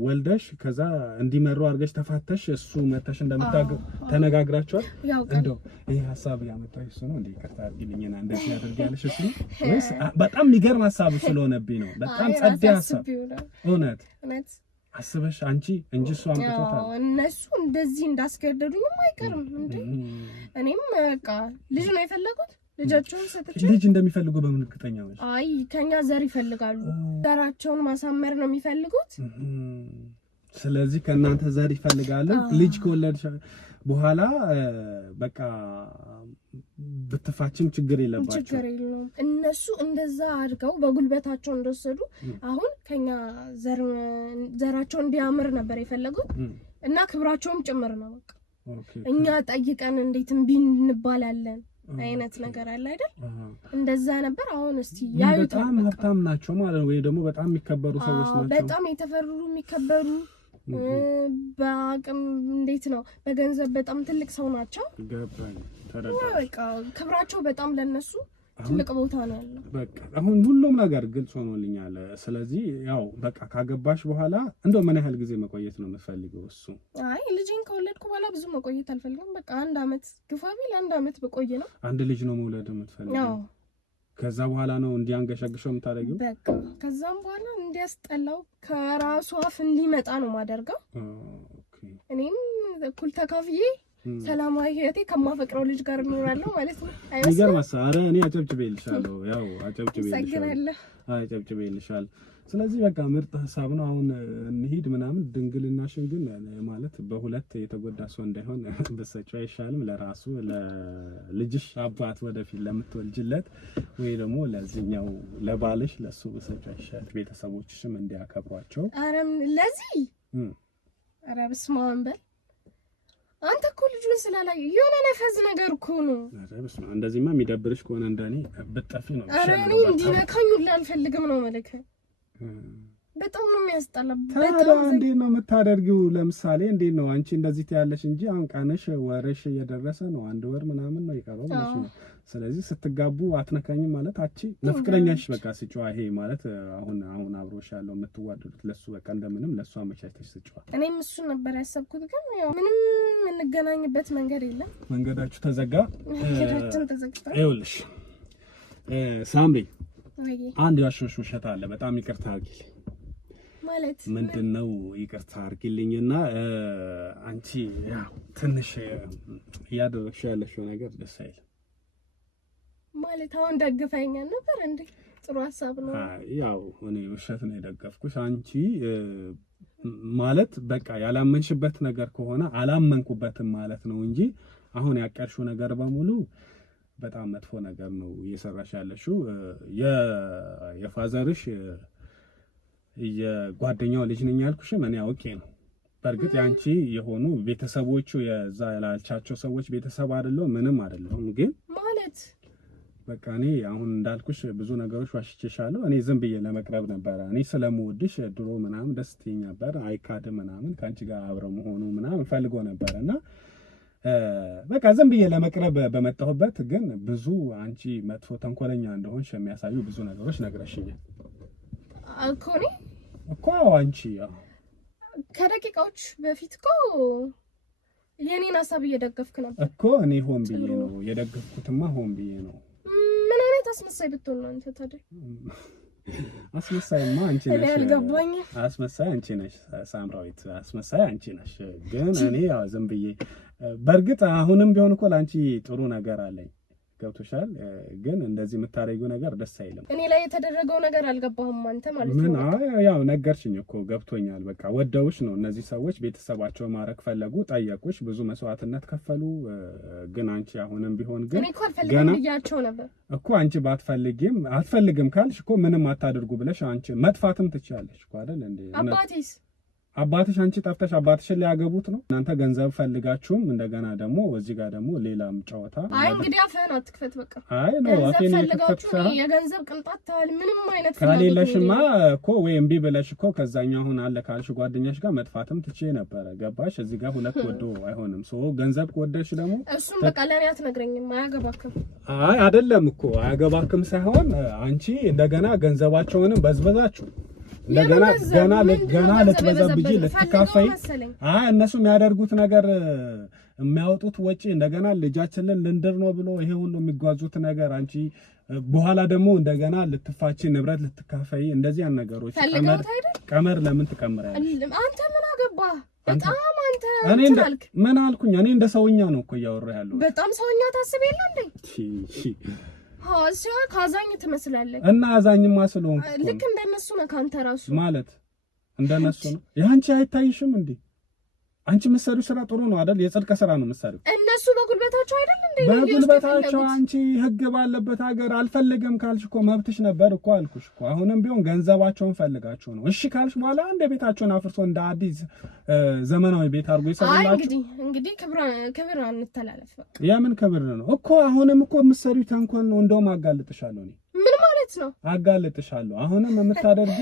ወልደሽ ከዛ እንዲመሩ አድርገሽ ተፋተሽ እሱ መተሽ እንደምታገብ ተነጋግራችኋል? እንደው ይሄ ሐሳብ ያመጣው እሱ ነው እንዴ? ይቅርታ አድርጊልኝና እንደዚህ ያደርጋልሽ እሱ ወይስ? በጣም የሚገርም ሐሳብ ስለሆነብኝ ነው። በጣም ጸዴ ሐሳብ እውነት አስበሽ አንቺ እንጂ እሱ አምጥቶታል። እነሱ እንደዚህ እንዳስገደዱኝም አይቀርም እንዴ? እኔም በቃ ልጅ ነው የፈለጉት። ልጃቸውን ሰጥቼ ልጅ እንደሚፈልጉ በምን እርግጠኛ ነሽ? አይ ከኛ ዘር ይፈልጋሉ። ዘራቸውን ማሳመር ነው የሚፈልጉት። ስለዚህ ከእናንተ ዘር ይፈልጋሉ። ልጅ ከወለድሽ በኋላ በቃ ብትፋችም ችግር የለባቸው። ችግር የለውም። እነሱ እንደዛ አድርገው በጉልበታቸው እንደወሰዱ አሁን ከኛ ዘራቸው እንዲያምር ነበር የፈለጉት እና ክብራቸውም ጭምር ነው። በቃ እኛ ጠይቀን እንዴት እምቢ እንባላለን አይነት ነገር አለ አይደል? እንደዛ ነበር። አሁን እስቲ ያዩት። በጣም ሀብታም ናቸው ማለት ነው ወይ ደግሞ በጣም የሚከበሩ ሰዎች ናቸው? በጣም የተፈሩ የሚከበሩ፣ በአቅም እንዴት ነው በገንዘብ በጣም ትልቅ ሰው ናቸው። ገባኝ፣ ተረዳሁ። በቃ ክብራቸው በጣም ለነሱ ትልቅ ቦታ ነው ያለው። በቃ አሁን ሁሉም ነገር ግልጽ ሆኖልኛል። ስለዚህ ያው በቃ ካገባሽ በኋላ እንደው ምን ያህል ጊዜ መቆየት ነው የምትፈልገው? እሱ አይ ልጅን ከወለድኩ በኋላ ብዙ መቆየት አልፈልግም። በቃ 1 አመት ግፋ ቢል 1 አመት በቆየ ነው። አንድ ልጅ ነው መውለድ የምትፈልገው? ከዛ በኋላ ነው እንዲያንገሸግሸው የምታደርጊው? በቃ ከዛም በኋላ እንዲያስጠላው ከራሱ አፍ እንዲመጣ ነው ማደርገው። እኔም እኩል ተካፍዬ ሰላማዊ ህይወቴ ከማፈቅረው ልጅ ጋር እኖራለሁ ማለት ነው። አይመስልም? ኧረ እኔ አጨብጭቤልሻለሁ። ያው አጨብጭቤልሻለሁ። ስለዚህ በቃ ምርጥ ሀሳብ ነው። አሁን እንሂድ ምናምን። ድንግልናሽን ግን ማለት በሁለት የተጎዳ ሰው እንዳይሆን በሰጪው አይሻልም? ለራሱ ለልጅሽ አባት ወደፊት ለምትወልጅለት ወይ ደግሞ ለዚህኛው ለባልሽ ለሱ በሰጪው አይሻልም? ቤተሰቦችሽም እንዲያከብሯቸው። ለዚህ ኧረ በስመ አብ በል አንተ እኮ ልጁን ስላላየ የሆነ ነፈዝ ነገር እኮ ነው። ኧረ በስመ አብ እንደዚህማ የሚደብርሽ ከሆነ እንደኔ ብትጠፊ ነው። ኧረ እኔ እንዲነካኝ ሁላ አልፈልግም ነው መልከ በጣም ነው የሚያስጠላ። ታዲያ እንዴት ነው የምታደርጊው? ለምሳሌ እንዴት ነው አንቺ እንደዚህ ትያለሽ እንጂ አሁን ቀንሽ ወርሽ እየደረሰ ነው። 1 ወር ምናምን ነው የቀረው ማለት ነው። ስለዚህ ስትጋቡ አትነካኝም ማለት አቺ ለፍቅረኛሽ በቃ ስጪዋ። ይሄ ማለት አሁን አብሮሽ ያለው የምትዋደዱት ለሱ በቃ እንደምንም ለሱ አመቻችተሽ ስጪዋ። እኔም እሱን ነበር ያሰብኩት፣ ግን ያው ምንም የምንገናኝበት መንገድ የለም። መንገዳችሁ ተዘጋ። መንገዳችን ተዘግቷል። ይኸውልሽ ሳምሪ አንድ ያሽሽ ውሸት አለ። በጣም ይቅርታ አድርጊልኝ። ማለት ምንድነው? ይቅርታ አድርጊልኝና አንቺ ያው ትንሽ እያደረግሽ ያለሽው ነገር ደስ አይልም። ማለት አሁን ደግፈኛል ነበር እንዴ? ጥሩ ሐሳብ ነው። ያው እኔ ውሸት ነው የደገፍኩሽ። አንቺ ማለት በቃ ያላመንሽበት ነገር ከሆነ አላመንኩበትም ማለት ነው እንጂ አሁን ያቀርሽው ነገር በሙሉ በጣም መጥፎ ነገር ነው እየሰራሽ ያለሽው። የፋዘርሽ የጓደኛው ልጅ ነኝ ያልኩሽም እኔ አውቄ ነው። በእርግጥ ያንቺ የሆኑ ቤተሰቦቹ የዛ ያላልቻቸው ሰዎች ቤተሰብ አይደለው ምንም አይደለም። ግን ማለት በቃ እኔ አሁን እንዳልኩሽ ብዙ ነገሮች ዋሽቼሻለሁ። እኔ ዝም ብዬ ለመቅረብ ነበር። እኔ ስለምወድሽ ድሮ ምናምን ደስ ትይኝ ነበር። አይካድም ምናምን ካንቺ ጋር አብረው መሆኑ ምናምን ፈልጎ ነበርና በቃ ዝም ብዬ ለመቅረብ በመጣሁበት ግን ብዙ አንቺ መጥፎ ተንኮለኛ እንደሆንሽ የሚያሳዩ ብዙ ነገሮች ነግረሽኛል እኮ አንቺ ከደቂቃዎች በፊት እኮ የኔን ሀሳብ እየደገፍክ ነበር እኮ። እኔ ሆን ብዬ ነው የደገፍኩትማ፣ ሆን ብዬ ነው። ምን አይነት አስመሳይ ብትሆን ነው አንተ ታዲያ? አስመሳይማ አንቺ ነሽ። ያልገባኝ አስመሳይ አንቺ ነሽ ሳምራዊት፣ አስመሳይ አንቺ ነሽ። ግን እኔ ያው ዝም ብዬ በእርግጥ አሁንም ቢሆን እኮ ለአንቺ ጥሩ ነገር አለኝ። ገብቶሻል? ግን እንደዚህ የምታረጊው ነገር ደስ አይልም። እኔ ላይ የተደረገው ነገር አልገባህም አንተ ማለት ነው? ምን ያው ነገርሽኝ እኮ ገብቶኛል። በቃ ወደውሽ ነው እነዚህ ሰዎች ቤተሰባቸው ማረክ ፈለጉ፣ ጠየቁሽ፣ ብዙ መስዋዕትነት ከፈሉ። ግን አንቺ አሁንም ቢሆን ግን እኔ እኮ አልፈልግም ብያቸው ነበር እኮ። አንቺ አትፈልግም ካልሽ እኮ ምንም አታድርጉ ብለሽ አንቺ መጥፋትም ትችያለሽ እኮ አይደል እንዴ? አባትሽ አንቺ ጠፍተሽ አባትሽን ሊያገቡት ነው። እናንተ ገንዘብ ፈልጋችሁም እንደገና ደግሞ እዚህ ጋር ደግሞ ሌላም ጨዋታ። አይ እንግዲህ አፍህን አትክፈት በቃ። አይ ነው አፍህን አትክፈት። የገንዘብ ቅንጣት ታል ምንም አይነት ከሌለሽማ እኮ ወይ እምቢ ብለሽ እኮ ከዛኛው አሁን አለ ካልሽ ጓደኛሽ ጋር መጥፋትም ትችይ ነበረ። ገባሽ? እዚህ ጋር ሁለት ወዶ አይሆንም። ገንዘብ ከወደድሽ ደግሞ እሱም በቃ ለኔ አትነግረኝም። አያገባክም። አይ አይደለም እኮ አያገባክም ሳይሆን አንቺ እንደገና ገንዘባቸውንም በዝበዛችሁ እንደገና ገና ልትበዛብጂ ልትካፈይ። አይ እነሱ የሚያደርጉት ነገር የሚያወጡት ወጪ እንደገና ልጃችንን ልንድር ነው ብሎ ይሄ ሁሉ የሚጓዙት ነገር አንቺ በኋላ ደግሞ እንደገና ልትፋቺ ንብረት ልትካፈይ እንደዚህ ያን ነገሮች ቀመር ለምን ትቀምራለሽ? አንተ ምን አገባ? በጣም አንተ ምን አልኩኝ? እኔ እንደ ሰውኛ ነው እኮ እያወራሁ ያለው። በጣም ሰውኛ ታስብ የለ እንዴ? ካዛኝ ትመስላለህ። እና አዛኝማ ስለሆንኩ ልክ እንደነሱ ነው። ካንተ ራሱ ማለት እንደነሱ ነው። ያንቺ አይታይሽም እንዴ? አንቺ መሰሪው ስራ ጥሩ ነው አይደል? የጽድቅ ስራ ነው መሰሪው። እነሱ በጉልበታቸው አይደል እንዴ? በጉልበታቸው። አንቺ ህግ ባለበት ሀገር አልፈልግም ካልሽ እኮ መብትሽ ነበር እኮ አልኩሽ እኮ። አሁንም ቢሆን ገንዘባቸውን ፈልጋቸው ነው። እሺ ካልሽ በኋላ እንደ ቤታቸውን አፍርሶ እንደ አዲስ ዘመናዊ ቤት አድርጎ ይሰራላችሁ። እንግዲህ ክብር አንተላለፍ በቃ። የምን ክብር ነው እኮ? አሁንም እኮ መሰሪው ተንኮል ነው። እንደውም አጋልጥሻለሁ እኔ። ምን ማለት ነው? አጋልጥሻለሁ። አሁንም የምታደርጊ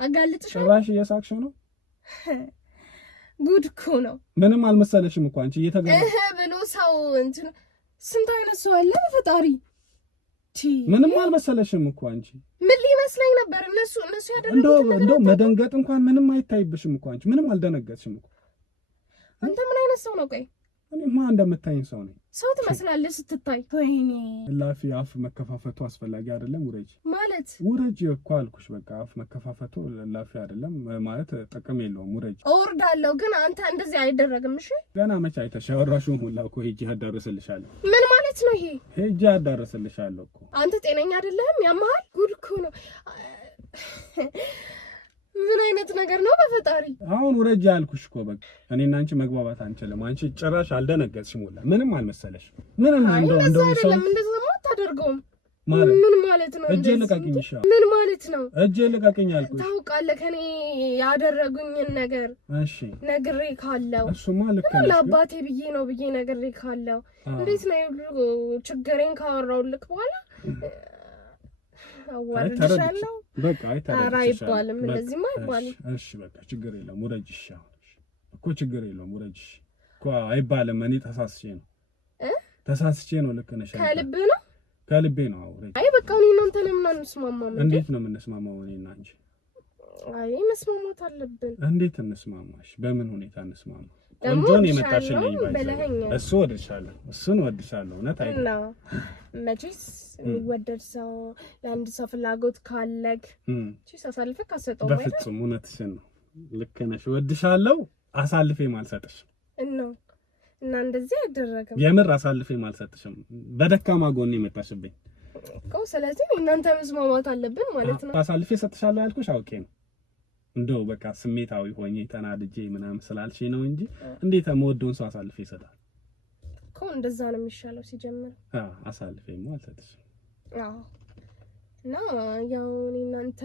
አጋልጥሻለሁ። ጭራሽ እየሳቅሽ ነው። ጉድ እኮ ነው። ምንም አልመሰለሽም እኮ አንቺ ብሎ ሰው እንትን ስንት አይነት ሰው አለ በፈጣሪ። ምንም አልመሰለሽም እኮ አንቺ ምን ሊመስለኝ ነበር እነሱ ያደረጉት እንደው መደንገጥ እንኳን ምንም አይታይብሽም እኮ አንቺ ምንም አልደነገጥሽም እኮ አንተ ምን አይነት ሰው ነው ቆይ እኔማ እንደምታይኝ ሰው ነኝ ሰው ትመስላለህ ስትታይ ወይኔ ላፊ አፍ መከፋፈቱ አስፈላጊ አይደለም ውረጅ ማለት ውረጅ እኮ አልኩሽ በቃ አፍ መከፋፈቱ ላፊ አይደለም ማለት ጥቅም የለውም ውረጅ እወርዳለሁ ግን አንተ እንደዚህ አይደረግም እሺ ገና መቼ አይተሽ ያወራሽው ሁላ እኮ ሄጄ አዳርስልሻለሁ ምን ማለት ነው ይሄ ሄጄ አዳርስልሻለሁ እኮ አንተ ጤነኛ አይደለህም ያማል ጉድ እኮ ነው ምን አይነት ነገር ነው በፈጣሪ አሁን ውረጅ ያልኩሽ እኮ በቃ እኔና አንቺ መግባባት አንችልም አንቺ ጭራሽ አልደነገጥሽም ሁላ ምንም አልመሰለሽ ምንም እንደው ሰው እንደዛ አታደርገውም ምን ማለት ነው እጄ ልቀቅኝ ምን ማለት ነው እጄ ልቀቅኝ አልኩሽ ታውቃለህ ከኔ ያደረጉኝን ነገር እሺ ነግሬ ካለው እሱማ ልክ ነሽ ለአባቴ ብዬ ነግሬ ካለው እንዴት ነው ችግሬን ካወራውልክ በኋላ አዋርድሻለሁ በቃ አይባልም እንደዚህማ አይባልም እሺ በቃ ችግር የለም ውረጅሽ እኮ ችግር የለም ውረጅሽ እኮ አይባልም እኔ ተሳስቼ ነው ልክ ነሽ ከልቤ ነው አውሬ አይ በቃ እኔ እናንተ ለምን አንስማማም እንዴት ነው የምንስማማው እኔና አንቺ አይ መስማማት አለብን እንዴት እንስማማሽ በምን ሁኔታ እንስማማ ቆንጆን የመጣሽልኝ ባይዘ እሱ ወድሻለሁ እውነት አይደል መቼስ የሚወደድ ሰው ለአንድ ሰው ፍላጎት ካለክ እቺ አሳልፈህ ካሰጠው ማለት በፍጹም እውነትሽን ነው ልክ ነሽ ወድሻለሁ አሳልፌ ማልሰጥሽም እና እንደዚህ አይደረግም የምር አሳልፌ ማልሰጥሽም በደካማ ጎን የመጣሽብኝ እኮ ስለዚህ እናንተ መስማማት አለብን ማለት ነው አሳልፌ ሰጥሻለሁ ያልኩሽ አውቄ ነው እንደው በቃ ስሜታዊ ሆኜ ተናድጄ ምናምን ስላልሽኝ ነው እንጂ እንዴት የምወደውን ሰው አሳልፌ ይሰጣል እኮ እንደዛ ነው የሚሻለው ሲጀምር አሳልፌማ አልሰጥሽም እና ያው እናንተ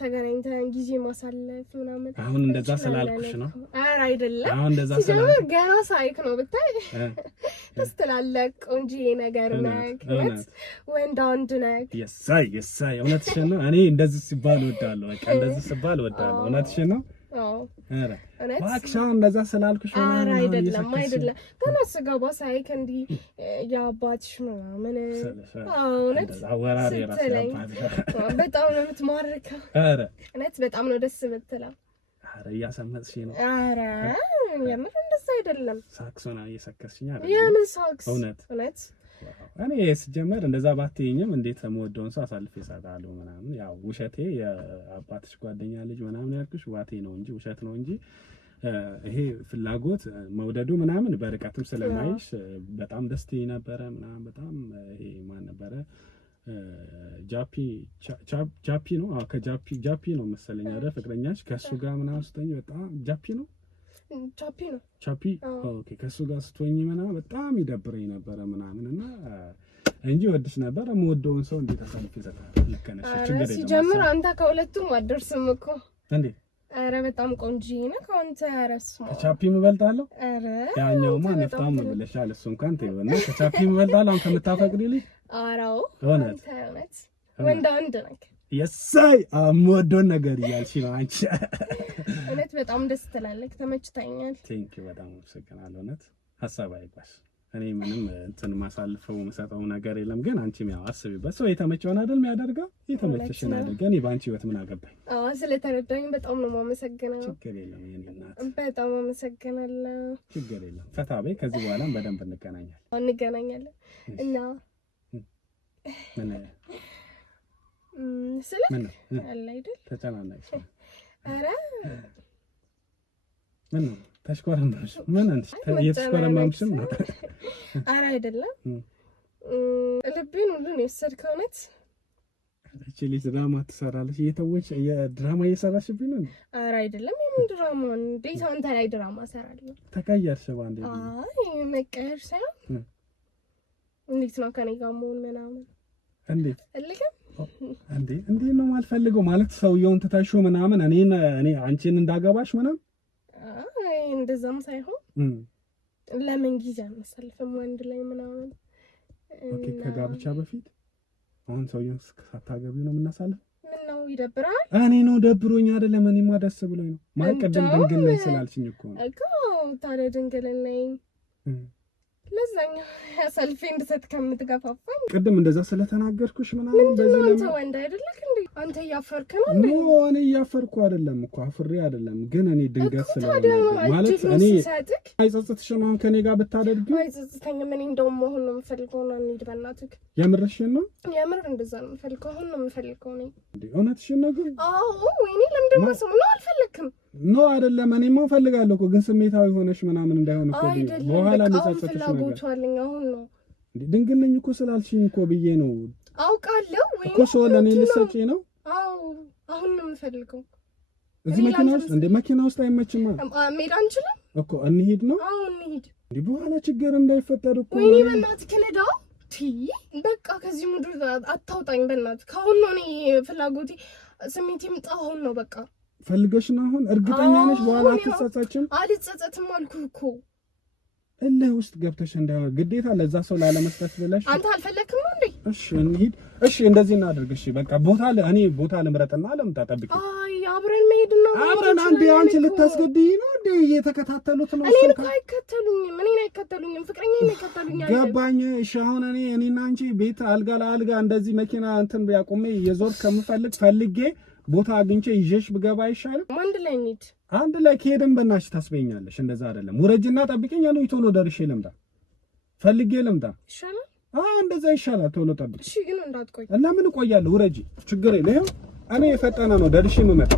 ተገናኝተን ጊዜ ማሳለፍ ምናምን አሁን እንደዛ ስላልኩሽ ነው ኧረ አይደለም አሁን እንደዛ ስላልኩሽ ገና ሳይክ ነው ብታይ ተስተላለቅ ቆንጆ ነገር ነክ ወንድ ነክ የሳይ እውነትሽን ነው እኔ እንደዚህ ሲባል እወዳለሁ በቃ እንደዚህ ሲባል እወዳለሁ እውነትሽን ነው ኧረ ባክሻው እንደዛ ስላልኩሽ ነው አይደለም ገና ስገባ ሳይክ እንዲ ያባትሽ ምናምን እውነት አወራሪ ራስ በጣም ነው የምትማርከው ኧረ እውነት በጣም ነው ደስ የምትለው ኧረ እያሰመጥሽ ነው ኧረ የምር እንደዛ አይደለም ሳክሶና እየሰከስሽኝ አይደል የምን ሳክስ እውነት እኔ ስጀመር እንደዛ ባትይኝም እንዴት የምወደውን ሰው አሳልፌ እሰጣለሁ ምናምን ያው ውሸቴ የአባትሽ ጓደኛ ልጅ ምናምን ያልኩሽ ዋቴ ነው እንጂ ውሸት ነው እንጂ ይሄ ፍላጎት መውደዱ ምናምን በርቀትም ስለማይሽ በጣም ደስ ነበረ ምናምን በጣም ይሄ ማን ነበረ ጃፒ ነው ከጃፒ ነው መሰለኝ አይደል ፍቅረኛሽ ከሱ ጋር ምናምን ስትሆኚ በጣም ጃፒ ነው ኦኬ ከሱ ጋር ስትሆኚ ምናምን በጣም ይደብረኝ ነበረ ምናምን እና እንጂ ወድሽ ነበር የምወደውን ሰው እንዴት አሳልፌ ይሰጣል ልክ ነሽ ችግር የለም ሲጀምር አንተ ከሁለቱም አደርስም እኮ እንዴ ኧረ በጣም ቆንጆ ነው ከአንተ አረስማ ከቻፒ እበልጣለሁ ያኛውማ ነፍጣም ብለሻል እሱ እንኳን ተይውና ከቻፒ እበልጣለሁ አሁን ከምታፈቅሪልኝ አራው እውነት ወንድ ነክ የሳይ የምወደውን ነገር እያልሽ ነው አንቺ እውነት በጣም ደስ ትላለህ ተመችታኛል ቴንክ ዩ በጣም አመሰግናለሁ እውነት ሀሳብ አይባስ እኔ ምንም እንትን ማሳልፈው መሰጠው ነገር የለም ግን አንቺም ያው አስቢበት ሰው የተመቸውን አይደል የሚያደርገው የተመቸሽን አድርገን ባንቺ ህይወት ምን አገባኝ ስለተረዳኝ በጣም ነው የማመሰግነው ችግር የለም የኔ እናት በጣም አመሰግናለሁ ችግር የለም ፈታ በይ ከዚህ በኋላም በደንብ እንገናኛለን እና ስለ አለ አይደል ተጨናነቅሽ ኧረ ምን ነው ተሽኮረመምሽ ምን አንቺ እየተሽኮረመምሽ ነው ኧረ አይደለም ልቤን ሁሉ ነው የወሰድከው እውነት እቺ ልጅ ድራማ ትሰራለች እየተወች የድራማ እየሰራሽብኝ ነው ኧረ አይደለም የምን ድራማ እንዴት አንተ ላይ ድራማ እሰራለሁ ተቀየርሽ ባንዴ አይ መቀየር ሳይሆን እንዴት ነው ከኔ ጋር መሆን ምናምን እንዴት እልከም እንዴት ነው የማልፈልገው ማለት ሰውየውን ትተሽው ምናምን እኔ አንቺን እንዳገባሽ ምናምን አይ እንደዛም ሳይሆን ለምን ጊዜ አንሰልፍም ወንድ ላይ ምናምን ኦኬ ከጋብቻ በፊት አሁን ሰውየውን ሳታገቢው ነው የምናሳልፍ ምን ነው ይደብራል እኔ ነው ደብሮኝ አይደለም እኔማ ደስ ብሎኝ ነው ማቀደም ድንግል ነኝ ስላልሽኝ እኮ ታዲያ ድንግል ነኝ ለዛኛው ሰልፌ እንድሰጥ ከምትገፋፋኝ ቅድም እንደዛ ስለተናገርኩሽ ምናምን በዚህ ነው። አንተ ወንድ አይደለክ እንዴ? አንተ እያፈርክ ነው እንዴ? ኖ እኔ እያፈርኩ አይደለም እኮ አፍሬ አይደለም፣ ግን እኔ ድንገት ስለሆነ ማለት እኔ አይጸጽትሽም አሁን ከኔ ጋር ብታደርጊ? አይጸጽተኝም። እኔ እንደውም መሆን ነው የምፈልገው። ነው እንሂድ በእናትህ። የምርሽን ነው? የምር እንደዛ ነው የምፈልገው። አሁን ነው የምፈልገው ነኝ እንዴ? እውነትሽን ነው ግን? አዎ። ወይኔ ለምንድን ነው ሰው ነው አልፈልክም? ኖ አይደለም፣ እኔማ እፈልጋለሁ እኮ ግን ስሜታዊ ሆነሽ ምናምን እንዳይሆን እኮ በኋላ እንደጸጸትሽ ነው። ፍላጎቷልኝ አሁን ነው ድንግል ነኝ እኮ ስላልሽኝ እኮ ብዬ ነው። አውቃለሁ ወይ እኮ ሰው ለኔ ልትሰጪ ነው? አዎ አሁን ነው የምፈልገው። እዚህ መኪና ውስጥ እንደ መኪና ውስጥ አይመችማ። መሄድ አንችልም እኮ እንሂድ ነው? አዎ እንሂድ። እንዴ በኋላ ችግር እንዳይፈጠር እኮ ወይኔ በእናትህ ከነዳ በቃ ከዚህ ምድር አታውጣኝ በእናትህ። ካሁን ነው እኔ ፍላጎቴ ስሜት የምጣው አሁን ነው በቃ። ፈልገሽ ነው አሁን? እርግጠኛ ነሽ በኋላ አትጸጸችም? አልጸጸትም አልኩህ እኮ። እልህ ውስጥ ገብተሽ እንዳይሆን ግዴታ ለዛ ሰው ላለመስጠት ብለሽ አንተ አልፈለክም ነው እንዴ? እሺ እንሂድ። እሺ እንደዚህ እናድርግ። እሺ በቃ እኔ ቦታ ልምረጥና ለምጣ ጠብቂ። አይ አብረን መሄድ ነው። አብረን አንዴ አንቺ ልታስገድይ ነው እንዴ? እየተከታተሉት ነው። እኔን እኮ አይከተሉኝም። እኔን አይከተሉኝም። ፍቅረኛዬን አይከተሉኛል። ገባኝ። እሺ አሁን እኔና አንቺ ቤት አልጋ ለአልጋ እንደዚህ መኪና እንትን ያቆሜ የዞር ፈልጌ ቦታ አግኝቼ ይዤሽ ብገባ አይሻልም? አንድ ላይ እንሂድ። አንድ ላይ ከሄድን በእናትሽ ታስበኛለሽ። እንደዛ አይደለም። ውረጅና ጠብቂኝ። እኔ ቶሎ ደርሼ ልምጣ፣ ፈልጌ ልምጣ። ይሻላል። እንደዛ ይሻላል። ቶሎ ጠብቂ። እሺ ግን እንዳትቆይ። ለምን እቆያለሁ? ውረጂ፣ ችግር የለም። ይኸው እኔ የፈጠነ ነው ደርሼ የምመጣው።